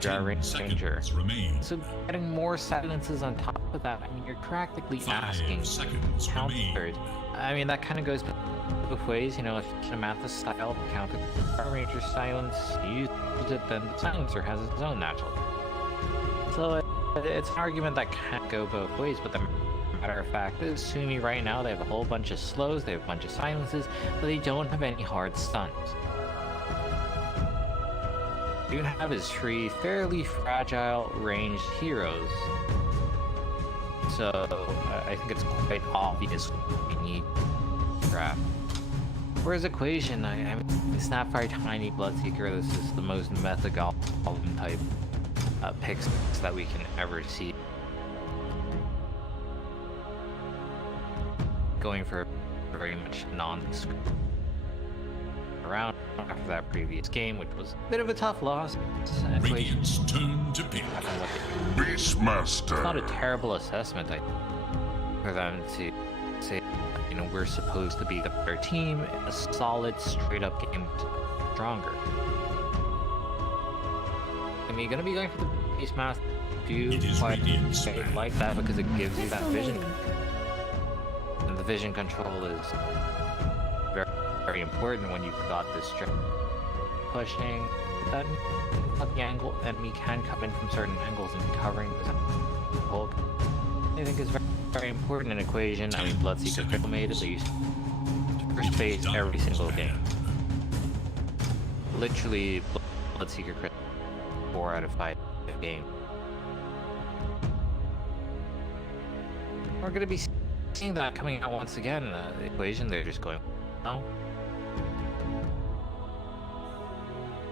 Drow 10 Ranger. seconds remain. So getting more silences on top of that, I mean, you're practically 5 asking seconds remain. countered. I mean, that kind of goes both ways. You know, if Samantha style counter Drow Ranger silence, you use it, then the silencer has its own natural. So it's an argument that can't go both ways, but the matter of fact is, Sumi right now, they have a whole bunch of slows, they have a bunch of silences, but they don't have any hard stuns. What you have is three fairly fragile ranged heroes. So I think it's quite obvious we need draft. Whereas Equation, I mean, Snapfire, Tiny, Bloodseeker, this is the most meta golem type picks that we can ever see. Going for very much non-script around after that previous game, which was a bit of a tough loss. Equation, Radiant's turn to pick. it's not a Beastmaster. terrible assessment for them to say, you know, we're supposed to be the better team, a solid, straight-up game, stronger. I mean, you're gonna be going for the Beastmaster. Do It is quite Radiant's turn. like that because it gives you that vision, and the vision control is very, very important when you've got this strip pushing. That the angle enemy can come in from certain angles and covering this hold. I think is very, very important in Equation. I mean, Bloodseeker critical made at least first phase every single game. Literally, Bloodseeker crit 4 out of 5 games. We're gonna be seeing that coming out once again. The Equation, they're just going, no.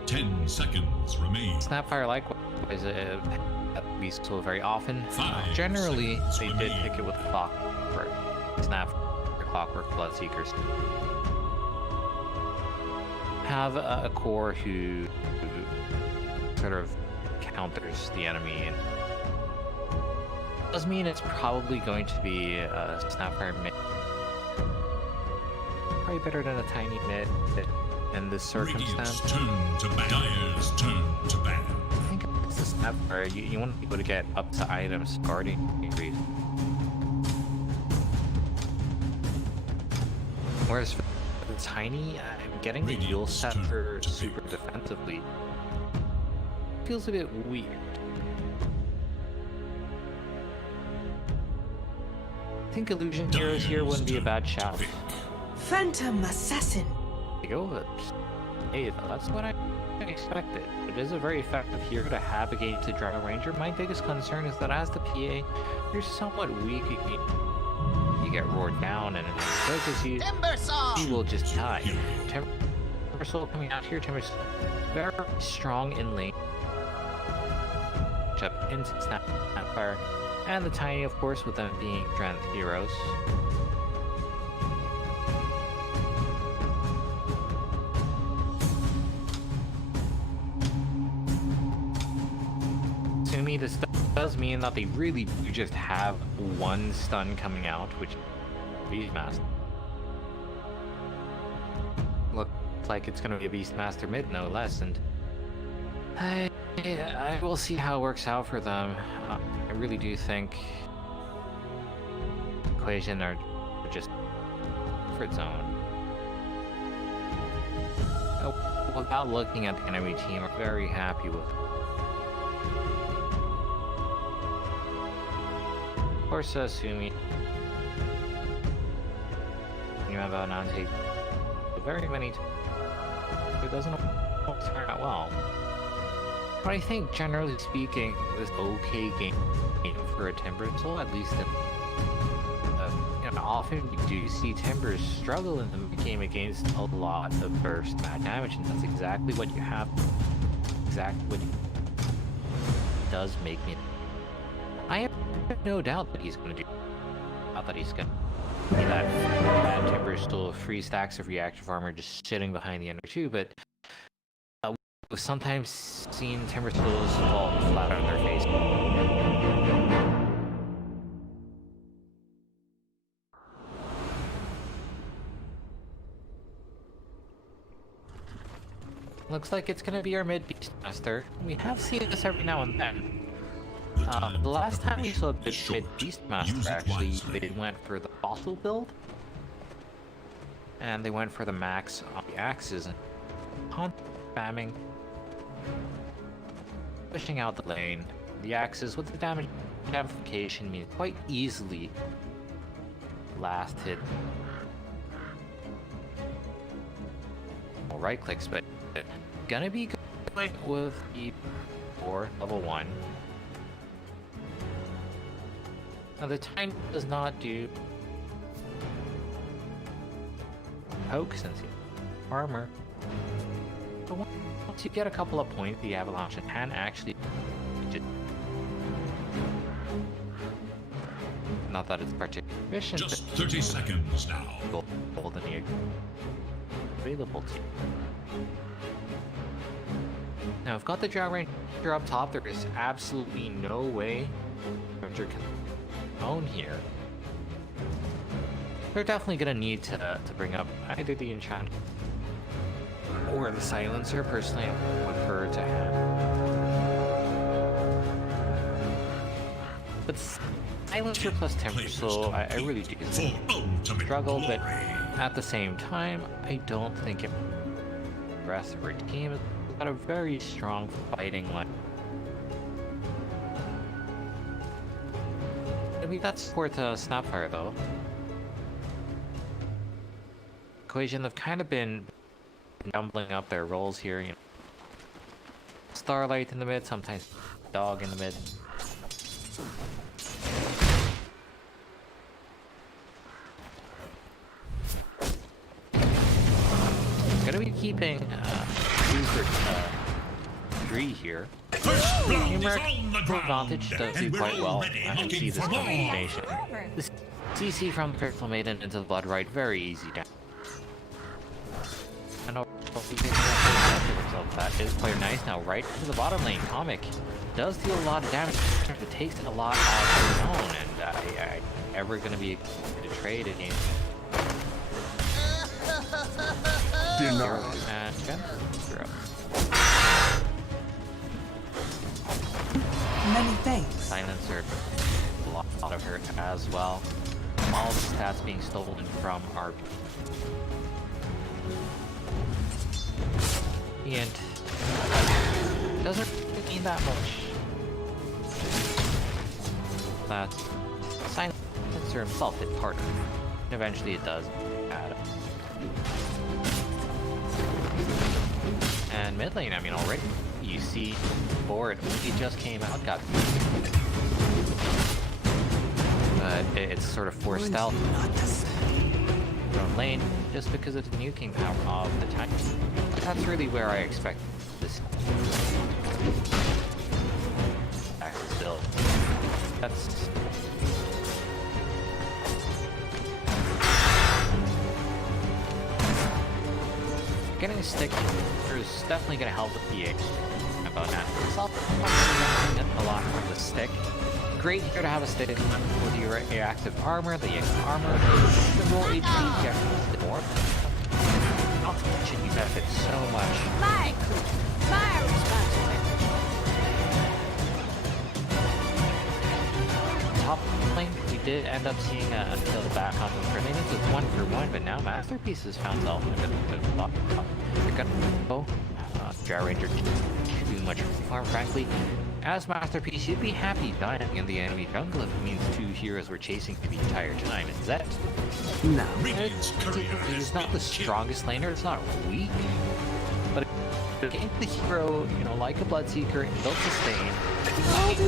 10 seconds remain. Snapfire likewise, at least so very often. 5 Generally, seconds they did remain. pick it with Clockwork. Snapfire, Clockwork, Bloodseekers. Have a core who sort of counters the enemy. And does mean it's probably going to be a Snapfire mid. Probably better than a Tiny mid in this Radiant's circumstance. turn to ban. Dire's turn to ban. I think it's a Snapfire. You want to be able to get up to items guarding increase. Whereas for the Tiny, I'm getting the dual Radiant's set turn for to super pick. defensively. Feels a bit weird. I think Illusion Heroes here wouldn't be a bad shout. Phantom Assassin. Go with it. Hey, that's what I expected. It is a very effective hero to have against the Dragon Ranger. My biggest concern is that as the PA, you're somewhat weak. You get roared down, and because he will just die. Timber Soul coming out here. Timber Soul very strong in lane. Up into Snapfire, and the Tiny, of course, with them being strength heroes. Sumi, this does mean that they really do just have one stun coming out, which is Beastmaster. Looks like it's going to be a Beastmaster mid, no less, and I will see how it works out for them. I really do think Equation are just for its own. Without looking at the enemy team, I'm very happy with it. Of course, Sumi. You have an take very many it doesn't always turn out well. But I think, generally speaking, this okay game for a Timber Soul, at least in, you know, often you do see Timbers struggle in the game against a lot of burst mad damage, and that's exactly what you have. Exactly what does make me. I have no doubt that he's going to do. Not that he's going to be that Timber Soul free stacks of reactive armor just sitting behind the Ender 2, but we've sometimes seen Timber Souls fall flat on their face. Looks like it's gonna be our mid Beastmaster. We have seen this every now and then. The last time we saw the mid Beastmaster, actually, they went for the fossil build. And they went for the max on the axes and spamming. Pushing out the lane. The axes with the damage amplification means quite easily last hit. Well, right clicks, but gonna be going with the 4 level 1. Now the time does not do poke since you armor. But once you get a couple of points, the avalanche can actually not that it's particularly efficient. Just 30 seconds now. Golden egg available to you. Now I've got the Drow Ranger up top. There is absolutely no way Ranger can own here. They're definitely gonna need to bring up either the enchant or the silencer. Personally, I would prefer to have. But silencer plus temper, so I really do struggle, but at the same time, I don't think the rest of our team has got a very strong fighting line. We got support to Snapfire though. Equation have kind of been doubling up their roles here. You know, Starlight in the mid, sometimes Dog in the mid. Gonna be keeping user 3 here. Numeric advantage does do quite well. I can see this combination. The CC from Crystal Maiden into the Blood Rite, very easy down. I know that is player nice. Now right to the bottom lane, Comic does deal a lot of damage. It takes a lot out of his own, and ever gonna be to trade against Denied. and Zero. Many thanks. Silencer, a lot of hurt as well. All the stats being stolen from our and doesn't mean that much. That Silencer himself hit harder. Eventually it does add. And mid lane, I mean, already you see board he just came out, got but it's sort of forced out from lane just because of the nuking power of the tank. That's really where I expect this Axis build. That's getting a stick is definitely going to help with the about that. Itself, a lot from the stick. Great here to have a stick with your active armor, the armor, the roll HP, get more. Not to mention you benefit so much. My responsibility. Top lane, we did end up seeing a kill back on the Grenades. It's 1-for-1, but now Masterpiece has found itself in a bit of a lot. They're gonna go. Drow Ranger too much farm, frankly. As Masterpiece, you'd be happy dying in the enemy jungle if it means 2 heroes were chasing you the entire time. Is that? No. He's not the strongest laner, it's not weak. But against the hero, you know, like a Bloodseeker, and built sustain,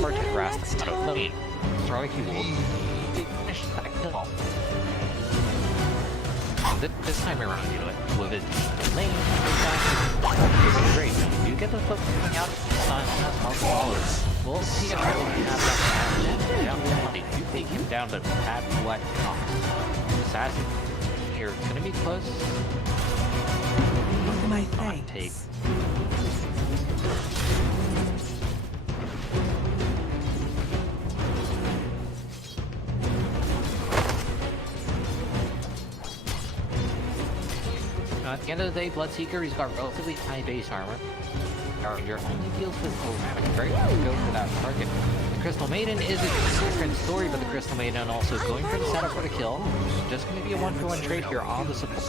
hard to grasp out of lane. Strike you will finish that kill. This time around, you know, with it lane, it's great. You get the flip coming out, Sun has more followers. We'll see if we can have that damage down the line. They do take him down, but at what cost? Assassin here, it's gonna be close. My Not take. thanks. At the end of the day, Bloodseeker, he's got relatively high base armor. Ranger only deals with damage. Very hard to go for that target. The Crystal Maiden is a different story, but the Crystal Maiden also going for the setup for the kill. Just going to be a 1-for-1 trade here on the support.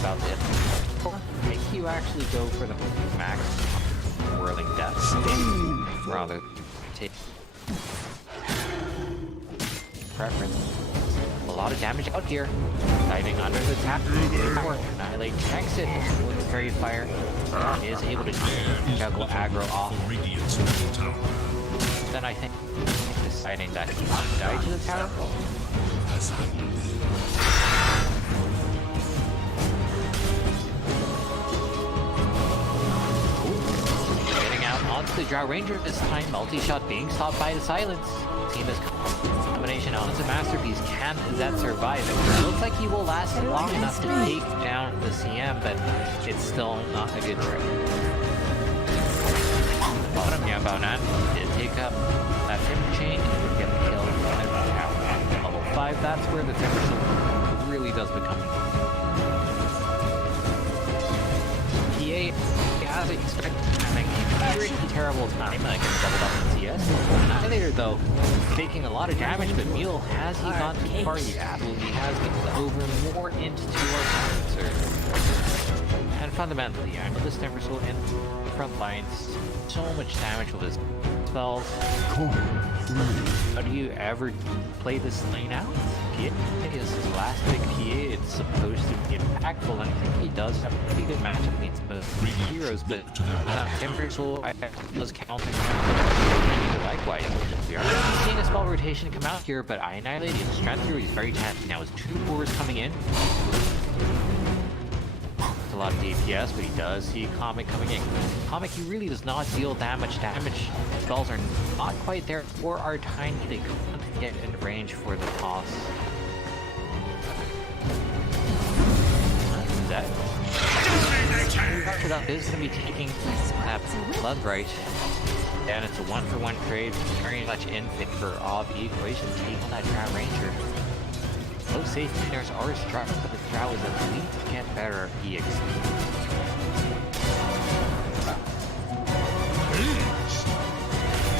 About it. I think you actually go for the max whirling death rather take preference. A lot of damage out here. Diving under the tap. Annihilate checks it with Fairy Fire. Is able to juggle aggro off. For Radiant's middle tower Then I think deciding that he wants to die to the tower. has fallen. Getting out onto the Drow Ranger this time. Multi-shot being stopped by the silence. Team is combination onto Masterpiece. Can Zed survive it? It looks like he will last long enough to take down the CM, but it's still not a good trade. Bottom, yeah, Baonan did take up that Timber Chain and would get the kill at level 5. That's where the Timber Sword really does become PA, as expected, having a pretty terrible time against doubled up in CS. Annihilator, though, taking a lot of damage, but Mule, has he gone too far? He absolutely has gotten over more into our cancer. And fundamentally, I know this Timber Sword in front lines, so much damage with his spells. How do you ever play this lane out? PA is his last big PA. It's supposed to be impactful, and I think he does have a pretty good matchup against most heroes, but Timber Sword was counting. Likewise, we are seeing a spell rotation come out here, but I Annihilate his strength through. He's very tanky now. His 2 cores coming in. A lot of DPS, but he does see Comic coming in. Comic, he really does not deal that much damage. Spells are not quite there or are tiny. They can't get in range for the toss. That after that is going to be taking that Blood Right. And it's a 1-for-1 trade, very much in favor of the equation. Take on that Drow Ranger. Those safety players are struck, but the Drow is at least get better EX.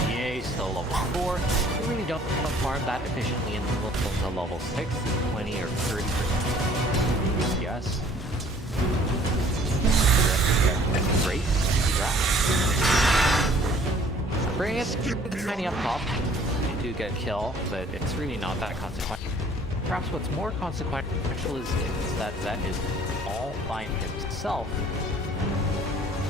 EA still level 4. We really don't farm that efficiently in the level 6, 20 or 30%. Yes. Great. Bring it tiny up top. You do get a kill, but it's really not that consequential. Perhaps what's more consequential is that Zed is all by himself.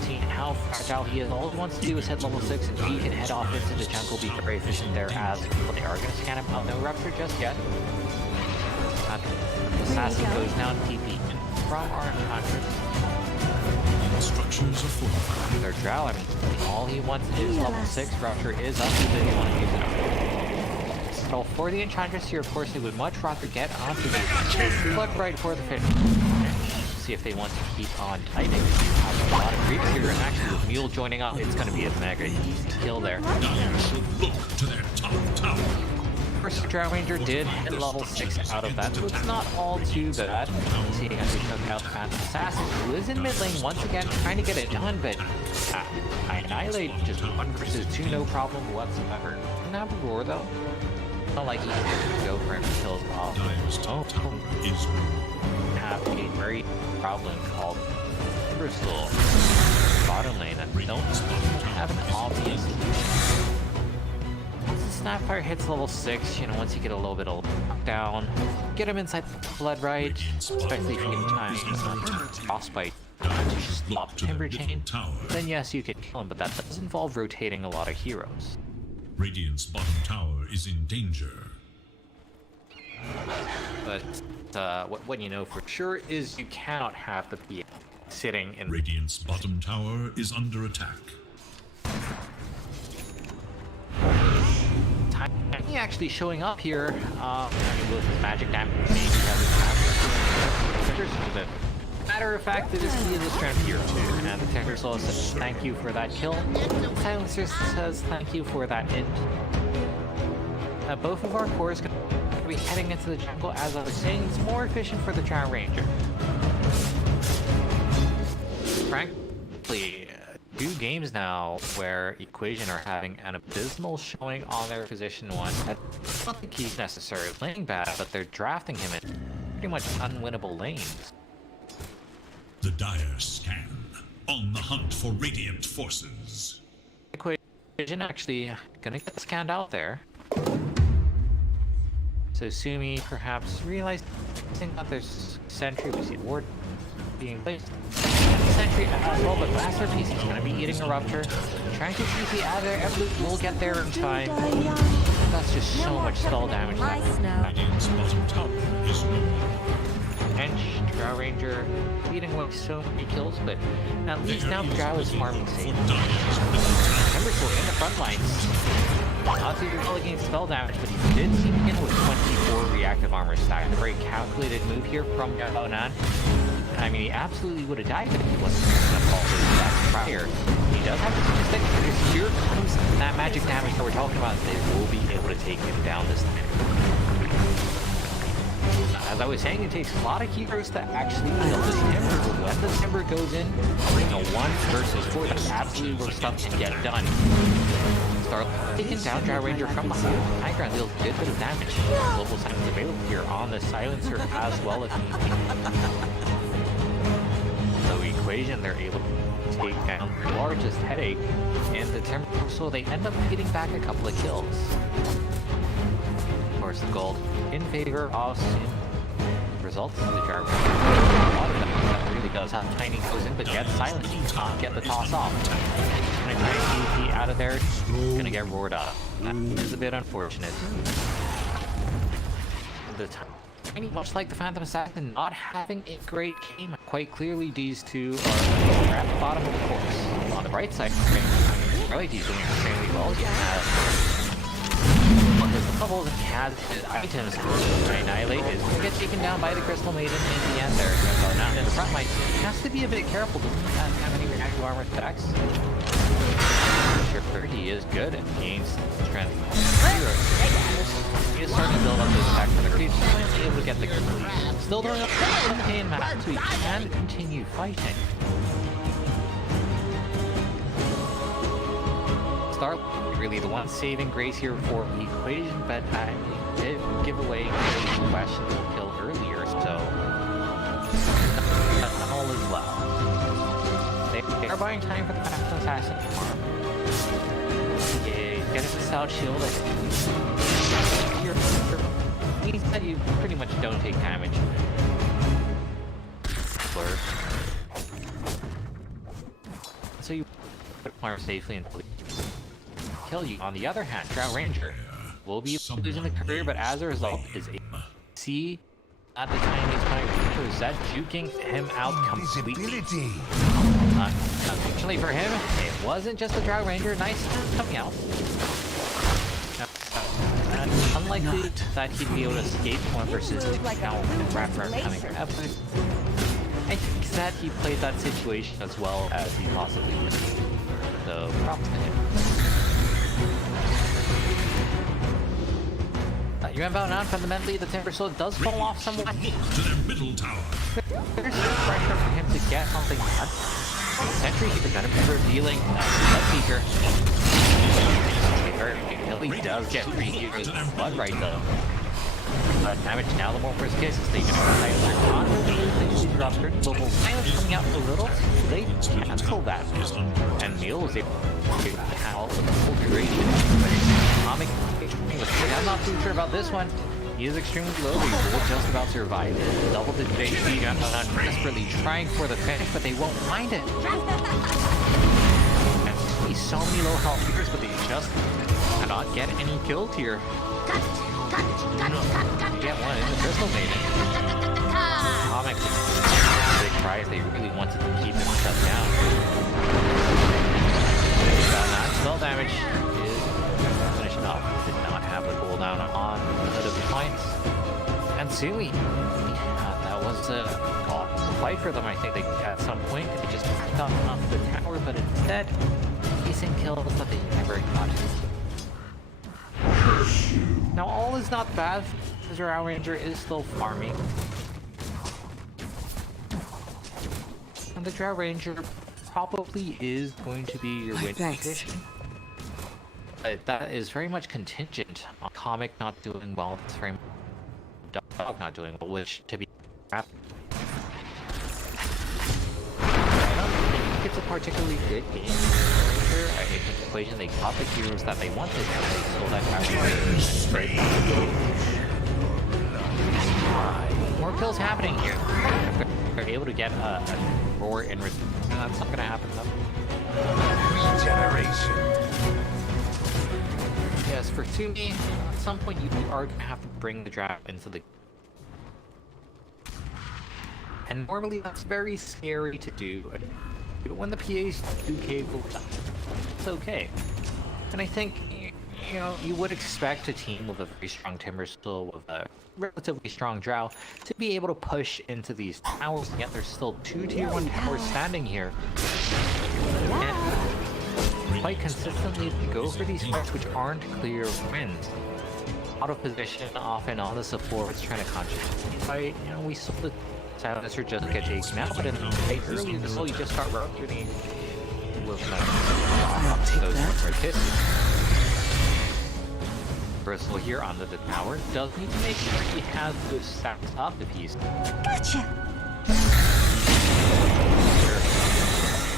Seeing how fragile he is, all he wants to do is hit level 6 and he can head off into the jungle, be very efficient there as well. They are going to scan him out. No Rupture just yet. Assassin goes down TP from our Enchantress. Structures are fortified. Their Drow, I mean, all he wants to do is level 6. Rupture is up, he didn't want to use it. So for the Enchantress here, of course, they would much rather get onto the Blood Right for the finish. See if they want to keep on tighting. Have a lot of creeps here, and actually with Mule joining up, it's going to be a mega easy kill there. Dire should look to their top tower. First Drow Ranger did hit level 6 out of that, so it's not all too bad. Seeing as we took out Phantom Assassin, who is in mid lane once again trying to get it done, but I Annihilate just 1 versus 2, no problem whatsoever. Doesn't have a roar though. Not like he can go for him to kill as well. Dire's top tower is Have a very problem called Crystal bottom lane that don't have an obvious solution. Once the Snapfire hits level 6, you know, once you get a little bit of down, get him inside the Blood Right, especially if you can time Frostbite to stop Timber Chain, then yes, you could kill him, but that does involve rotating a lot of heroes. Radiant's bottom tower is in danger. But what you know for sure is you cannot have the PA sitting in Radiant's bottom tower is under attack. Tiny actually showing up here, with his magic damage. Matter of fact, it is he is a strength here too, and the Temper Soul says thank you for that kill. Silencer says thank you for that int. Both of our cores going to be heading into the jungle. As I was saying, it's more efficient for the Drow Ranger. Frankly, 2 games now where Equation are having an abysmal showing on their position 1. I don't think he's necessarily playing bad, but they're drafting him in pretty much unwinnable lanes. The dire scan, on the hunt for Radiant forces. Equation actually gonna get scanned out there. So Sumi perhaps realizing that there's sentry, we see ward being placed. Sentry as well, but Masterpiece is going to be eating a rupture. Trying to TP out of there, Evolute will get there in time. That's just so much spell damage. Radiant's bottom tower is no more. Hench, Drow Ranger, beating away so many kills, but at least now Drow is farming safe. Timbersaw in the front lines. Not too well against spell damage, but he did seem to get with 24 reactive armor stack. A very calculated move here from Bonan. I mean, he absolutely would have died if he wasn't going to fall through that prior. He does have to stick, because here comes that magic damage that we're talking about. They will be able to take him down this time. As I was saying, it takes a lot of heroes to actually kill this Timber, but when the Timber goes in, a 1 versus 4, that's absolutely where stuff can get done. Start taking down Drow Ranger from the high ground, deals a good bit of damage. Global silence available here on the silencer as well if need be. So equation, they're able to take down their largest headache, and the Timber, so they end up getting back a couple of kills. Of course, the gold in favor of Sim. Results of the Drow Ranger. A lot of that really does have tiny goes in, but gets silenced. Can't get the toss off. Gonna try to TP out of there. Gonna get roared up. That is a bit unfortunate. The tiny, much like the Phantom Assassin, not having a great game. Quite clearly, these two are at the bottom of the course. On the bright side, really, he's doing extremely well. He has the bubbles and he has his items to annihilate is going to get taken down by the Crystal Maiden in the end there. So now in the front line, has to be a bit careful. Doesn't have any reactive armor attacks. Sure, he is good against strength. He is starting to build up his attack for the creeps. He's able to get the kill. Still don't have the pain map, so he can continue fighting. Star really the one saving grace here for the equation, but I did give away a questionable kill earlier, so all is well. They are buying time for the Phantom Assassin farm. Yeah, get a South Shield. Means that you pretty much don't take damage. Blur. So you put farm safely until kill you. On the other hand, Drow Ranger will be losing the career, but as a result, is a C at the time he's playing Ranger. Zed juking him out completely. Unfortunately for him, it wasn't just the Drow Ranger. Nice coming out. Unlikely that he'd be able to escape 1 versus 2 now with Rapper coming up. I think that he played that situation as well as he possibly could. So props to him. You have out fundamentally, the Timber Sword does fall off somewhat. To their middle tower. There's no pressure for him to get something done. Sentry, he's a benefit for dealing Bloodseeker. He does get 3 heroes blood right though. Damage now the more first case is taken on the drop her. Global silence coming out a little too late. Cancel that. And Neil was able to howl with the full duration. Comic, I'm not too sure about this one. He is extremely low, but he's just about to survive. Double digit HP, Gunpowder desperately trying for the finish, but they won't find it. And he's so many low health figures, but they just cannot get any kills here. Get one in the Crystal Maiden. Comics big prize. They really wanted to keep him shut down. Spell damage is finishing off. Did not have the cooldown on the points. And Sumi, that was a fight for them. I think they at some point they just got off the tower, but instead, decent kills that they never got. Now all is not bad. The Drow Ranger is still farming. And the Drow Ranger probably is going to be your win condition. That is very much contingent on Comic not doing well. It's very much Dog not doing well, which to be crap. I don't think it's a particularly good game. I think the equation they got the heroes that they wanted and they sold that power. more kills happening here. They're able to get a roar in return. That's not gonna happen though. Regeneration. Yes, for Sumi, at some point you are gonna have to bring the draft into the. And normally that's very scary to do. But when the PA's 2K goes up, it's okay. And I think, you know, you would expect a team with a very strong Timbersaw, with a relatively strong Drow, to be able to push into these towers, and yet there's still 2 tier 1 towers standing here. And quite consistently they go for these fights which aren't clear wins. Out of position, often on the supports, trying to consciously fight. You know, we saw the Silencer just get taken out, but in the fight earlier, the soul you just got rotating with those red kisses. Bristle here onto the tower does need to make sure he has those stacks up if he's. Gotcha.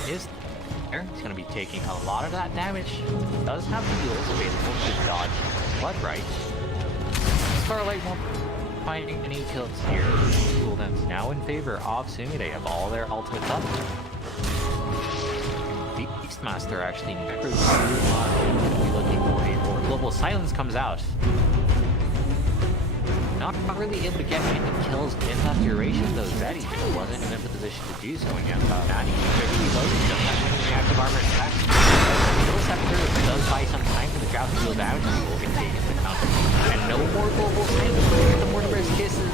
Is there? He's going to be taking a lot of that damage. He does have the heals available to dodge Blood Right. Starlight won't finding any kills here. Cooldown's now in favor of Sumi. They have all their ultimates up. Beastmaster actually necros looking for a more global silence comes out. Not really able to get any kills in that duration though. That he wasn't in a position to do so, and yet now he's very low. He doesn't have any reactive armor attacks. Little Scepter does buy some time for the drought to go down. He will be taken into account. And no more global silence. The Mortimer's kisses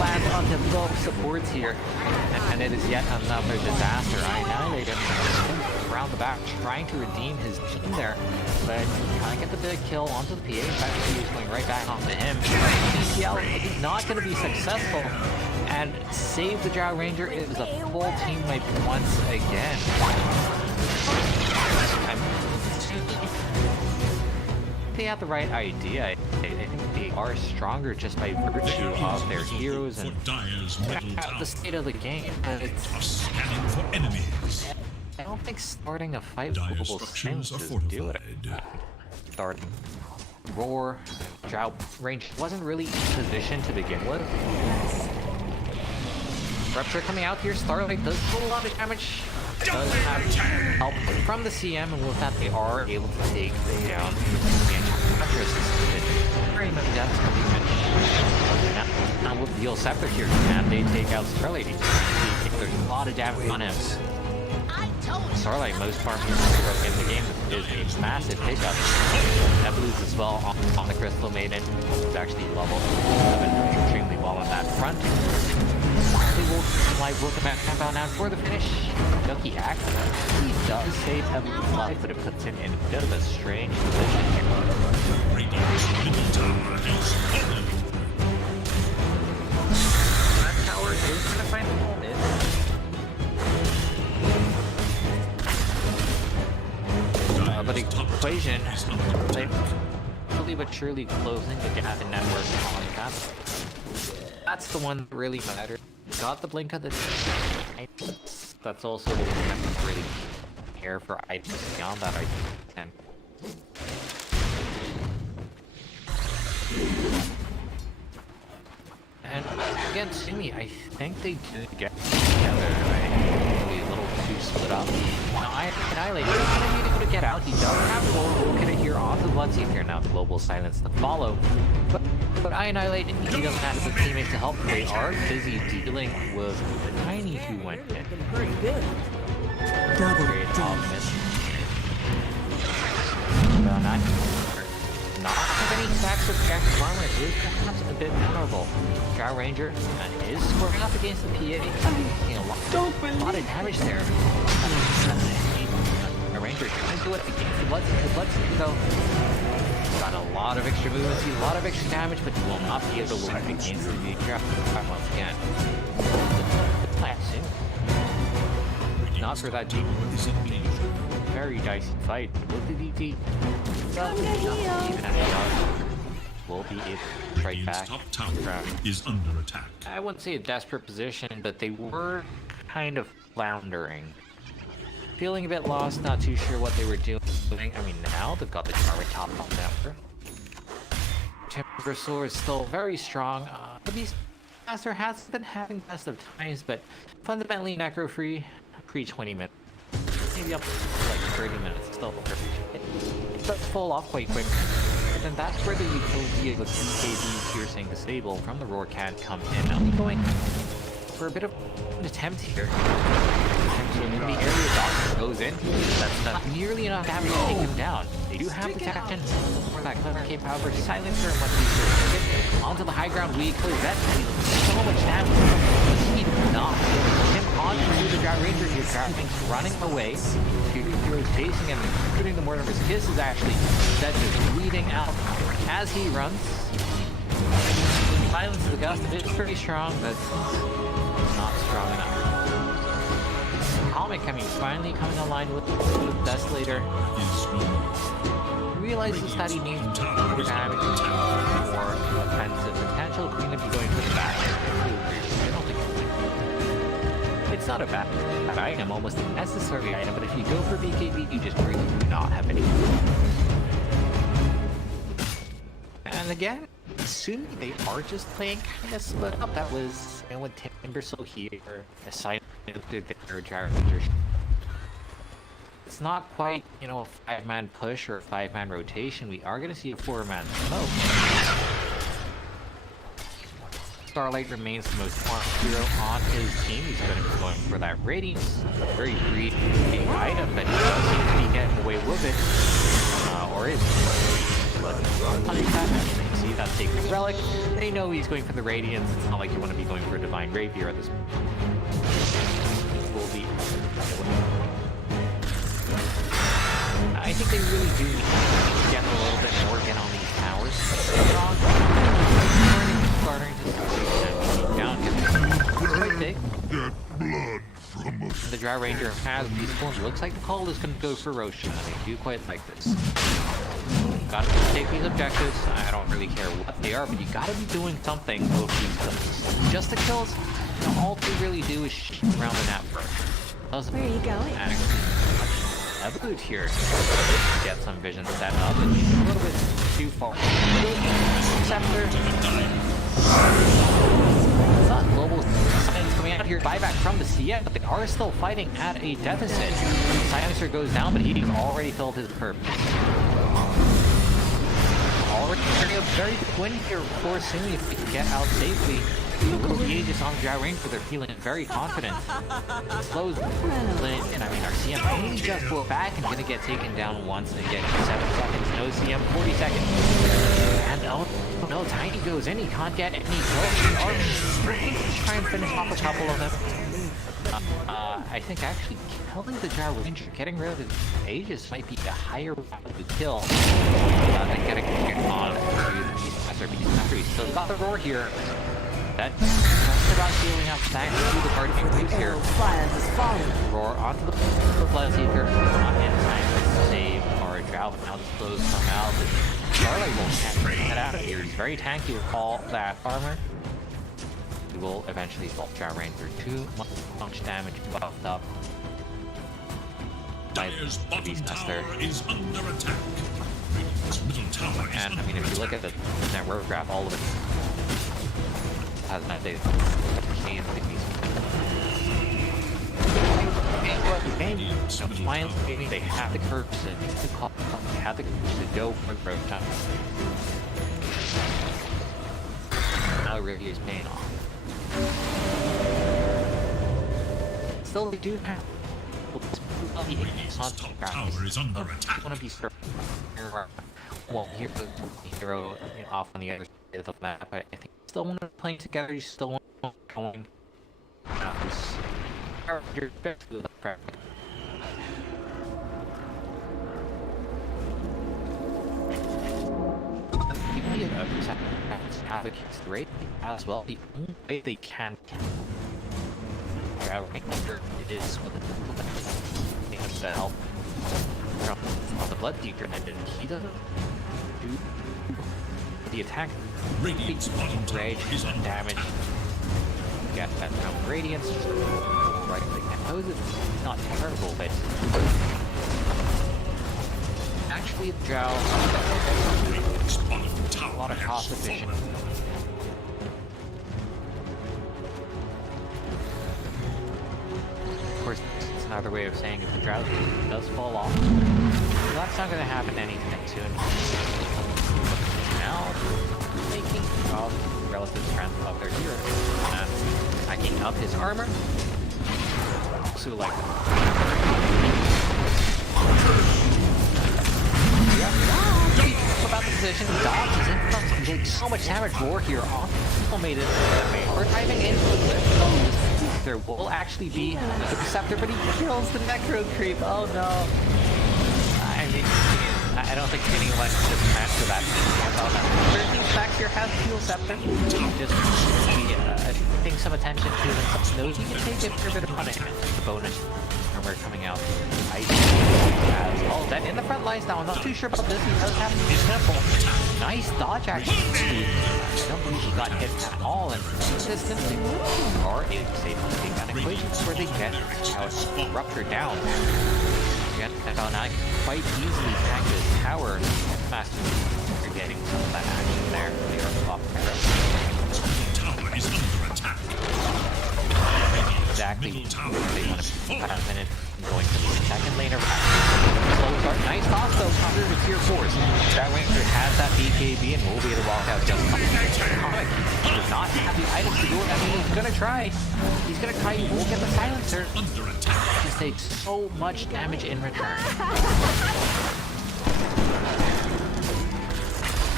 land onto both supports here. And it is yet another disaster. I annihilate him around the back, trying to redeem his team there. But can't get the big kill onto the PA. In fact, he's going right back onto him. CCL is not going to be successful. And save the Drow Ranger. It was a full team wipe once again. They have the right idea. I think they are stronger just by virtue of their heroes and the state of the game. It's Scanning for enemies. I don't think starting a fight with Dire global structures are silence is do it. fortified. Starting Roar, Drow range wasn't really in position to begin with. Reps are coming out here. Starlight does do a lot of damage. Does have help from the CM, and with that they are able to take the down. Very much deaths can be mentioned. Now with the Scepter here, can they take out Starlight? There's a lot of damage on him. Starlight, most farm in the game, is a massive pickup. Evolues as well on the Crystal Maiden. It's actually level 11 extremely well on that front. They will like work back compound now for the finish. Nucky hacks. He does save Evolu's life, but it puts him in a bit of a strange position here. Radiant's middle tower is fallen. That tower is going to find a home in. But the equation, they slowly but surely closing the gap in network on that. That's the one that really matters. Got the blink of the items. That's also the one that really care for items beyond that item. And again, Sumi, I think they did get together. Maybe a little too split up. Now, Annihilate is going to need to get out. He does have global. We'll get it here onto Bloodseeker here now. The global silence to follow. But I Annihilate, he doesn't have his teammates to help. They are busy dealing with the Tiny who went in. Pretty good. Double damage. Not have any stacks of reactive armor is perhaps a bit vulnerable. Drow Ranger is scoring up against the PA. You know, a lot of damage there. A Ranger trying to do it against the Bloodseeker though. Got a lot of extra movements, a lot of extra damage, but he will not be able to work against the Drow once again. Not for that deep. Very dicey fight. With the DT, will be able to strike back. Top tower is under attack. I wouldn't say a desperate position, but they were kind of floundering. Feeling a bit lost, not too sure what they were doing. I mean, now they've got the tower top on after. Timbersaw is still very strong. Master has been having best of times, but fundamentally Necro free, pre 20 minutes. Maybe up to like 30 minutes, still it does fall off quite quick. But then that's where the utility of the BKB piercing disable from the Roar can come in. Now we're going for a bit of an attempt here. When the area doctor goes in, that's not nearly enough damage to take him down. They do have protection for that clever cape, however, silencer much easier. Onto the high ground, we Cosette deals so much damage. He not him onto the Drought Ranger here, Drought's running away. Two heroes chasing him, including the Mortimer's Kiss is actually Cosette is bleeding out as he runs. Silence of the Gust is pretty strong, but not strong enough. Comic finally coming online with Desolator. Realizes that he needs more damage, more offensive potential. We're going to be going for the back. I don't think it's not a bad item, almost a necessary item, but if you go for BKB, you just really do not have any. And again, assuming they are just playing kind of split up, that was, you know, when Timbersaw here assigned to their Gyro Ranger. It's not quite, you know, a 5-man push or a 5-man rotation. We are going to see a 4-man smoke. Starlight remains the most powerful hero on his team. He's going to be going for that Radiance. A very greedy item, but he doesn't seem to be getting away with it. Or is but punish that. You see that Sacred Relic. They know he's going for the Radiance. It's not like you want to be going for a Divine Rapier at this point. Will be. I think they really do need to get a little bit more in on these towers. Starting to keep down. It's quite big. The Dry Ranger has these forms. Looks like the call is going to go for Roshan. They do quite like this. Gotta take these objectives. I don't really care what they are, but you gotta be doing something with these kills. Just the kills, you know, all they really do is around the map first. Where are you going? A boot here. Get some vision set up, and he's a little bit too far. Scepter. Global Science coming out here. Buyback from the CF, but they are still fighting at a deficit. Silencer goes down, but he's already filled his purpose. Already a very big win here for Sumi if we can get out safely. Little Aegis on the Dry Ranger, they're feeling very confident. It slows Lynn, and I mean our CM only just pull back and gonna get taken down once and again. 7 seconds, no CM, 40 seconds. And oh no, Tiny goes in, he can't get any kills. Let's try and finish off a couple of them. I think actually killing the Dry Ranger, getting rid of Aegis might be a higher route to kill than getting on to the Beastmaster. He's still got the Roar here. That's just about healing up thanks to the party increase here. Roar onto the Bloodseeker, not in time to save our Drought. Now the slows come out. Starlight will get out of here. He's very tanky with all that armor. He will eventually fall Drought Ranger. Too much damage buffed up by Dire's the bottom Beastmaster. tower is under attack. Radiant's middle tower is And I mean, if you look at the network graph, all of it has that data. Finally, they have the curves they have the curves to go for the growth time. Now Rivia is paying off. Still, they do have. Radiant's top tower is under attack. Want to be certain. Well, here the hero off on the other side of the map. I think still want to play together. You still want to going. You're Havoc is great as well. The only way they can it is with the help from the Bloodseeker, and he doesn't do the attack. Radiant's bottom tower Rage is and under damage. attack. Get that kind of radiance. Just right click and pose it. It's not terrible, but actually the Drow Radiant's bottom a tower lot of has cost efficient. fallen. course, it's another way of saying if the drought does fall off, that's not going to happen anytime soon. Now, making off relative strength of their hero, and hacking up his armor. Also, like, about the position, Dodge is in front, can take so much damage. War here off. Made it. We're diving into the cliff. There will actually be the Receptor, but he kills the Necro Creep. Oh no. I mean, I don't think anyone should transfer that. 13 stacks here has Fuel Scepter. Just be paying some attention to them. Knows he can take it for a bit of punishment. The bonus armor coming out. Ice has all that in the front lines now. I'm not too sure about this. He does have to be careful. Nice dodge actually. I don't believe he got hit at all in distance. Or a safe take that equation where they get out rupture down. Get that on. I quite easily tag this tower. Master, you're getting some of that action there. They are off arrow. Tower is under attack. Exactly. They want to be a minute going to the second lane of slow start. Nice toss though, counter with tier 4s. That Winter has that BKB and will be able to walk out just fine. Comic does not have the items to do it. I mean, he's gonna try. He's gonna try. He will get the silencer. Under attack. Just takes so much damage in return.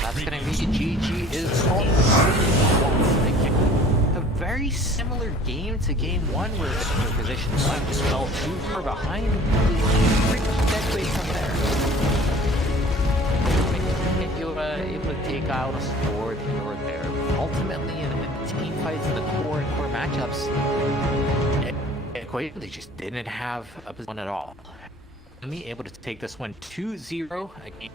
That's gonna be GG is called. A very similar game to game 1 where the position just fell too far behind. Dead weight from there. Able to take out a sword here or there. Ultimately, in the team fights in the core matchups, they just didn't have a one at all. Me able to take this one 2-0 against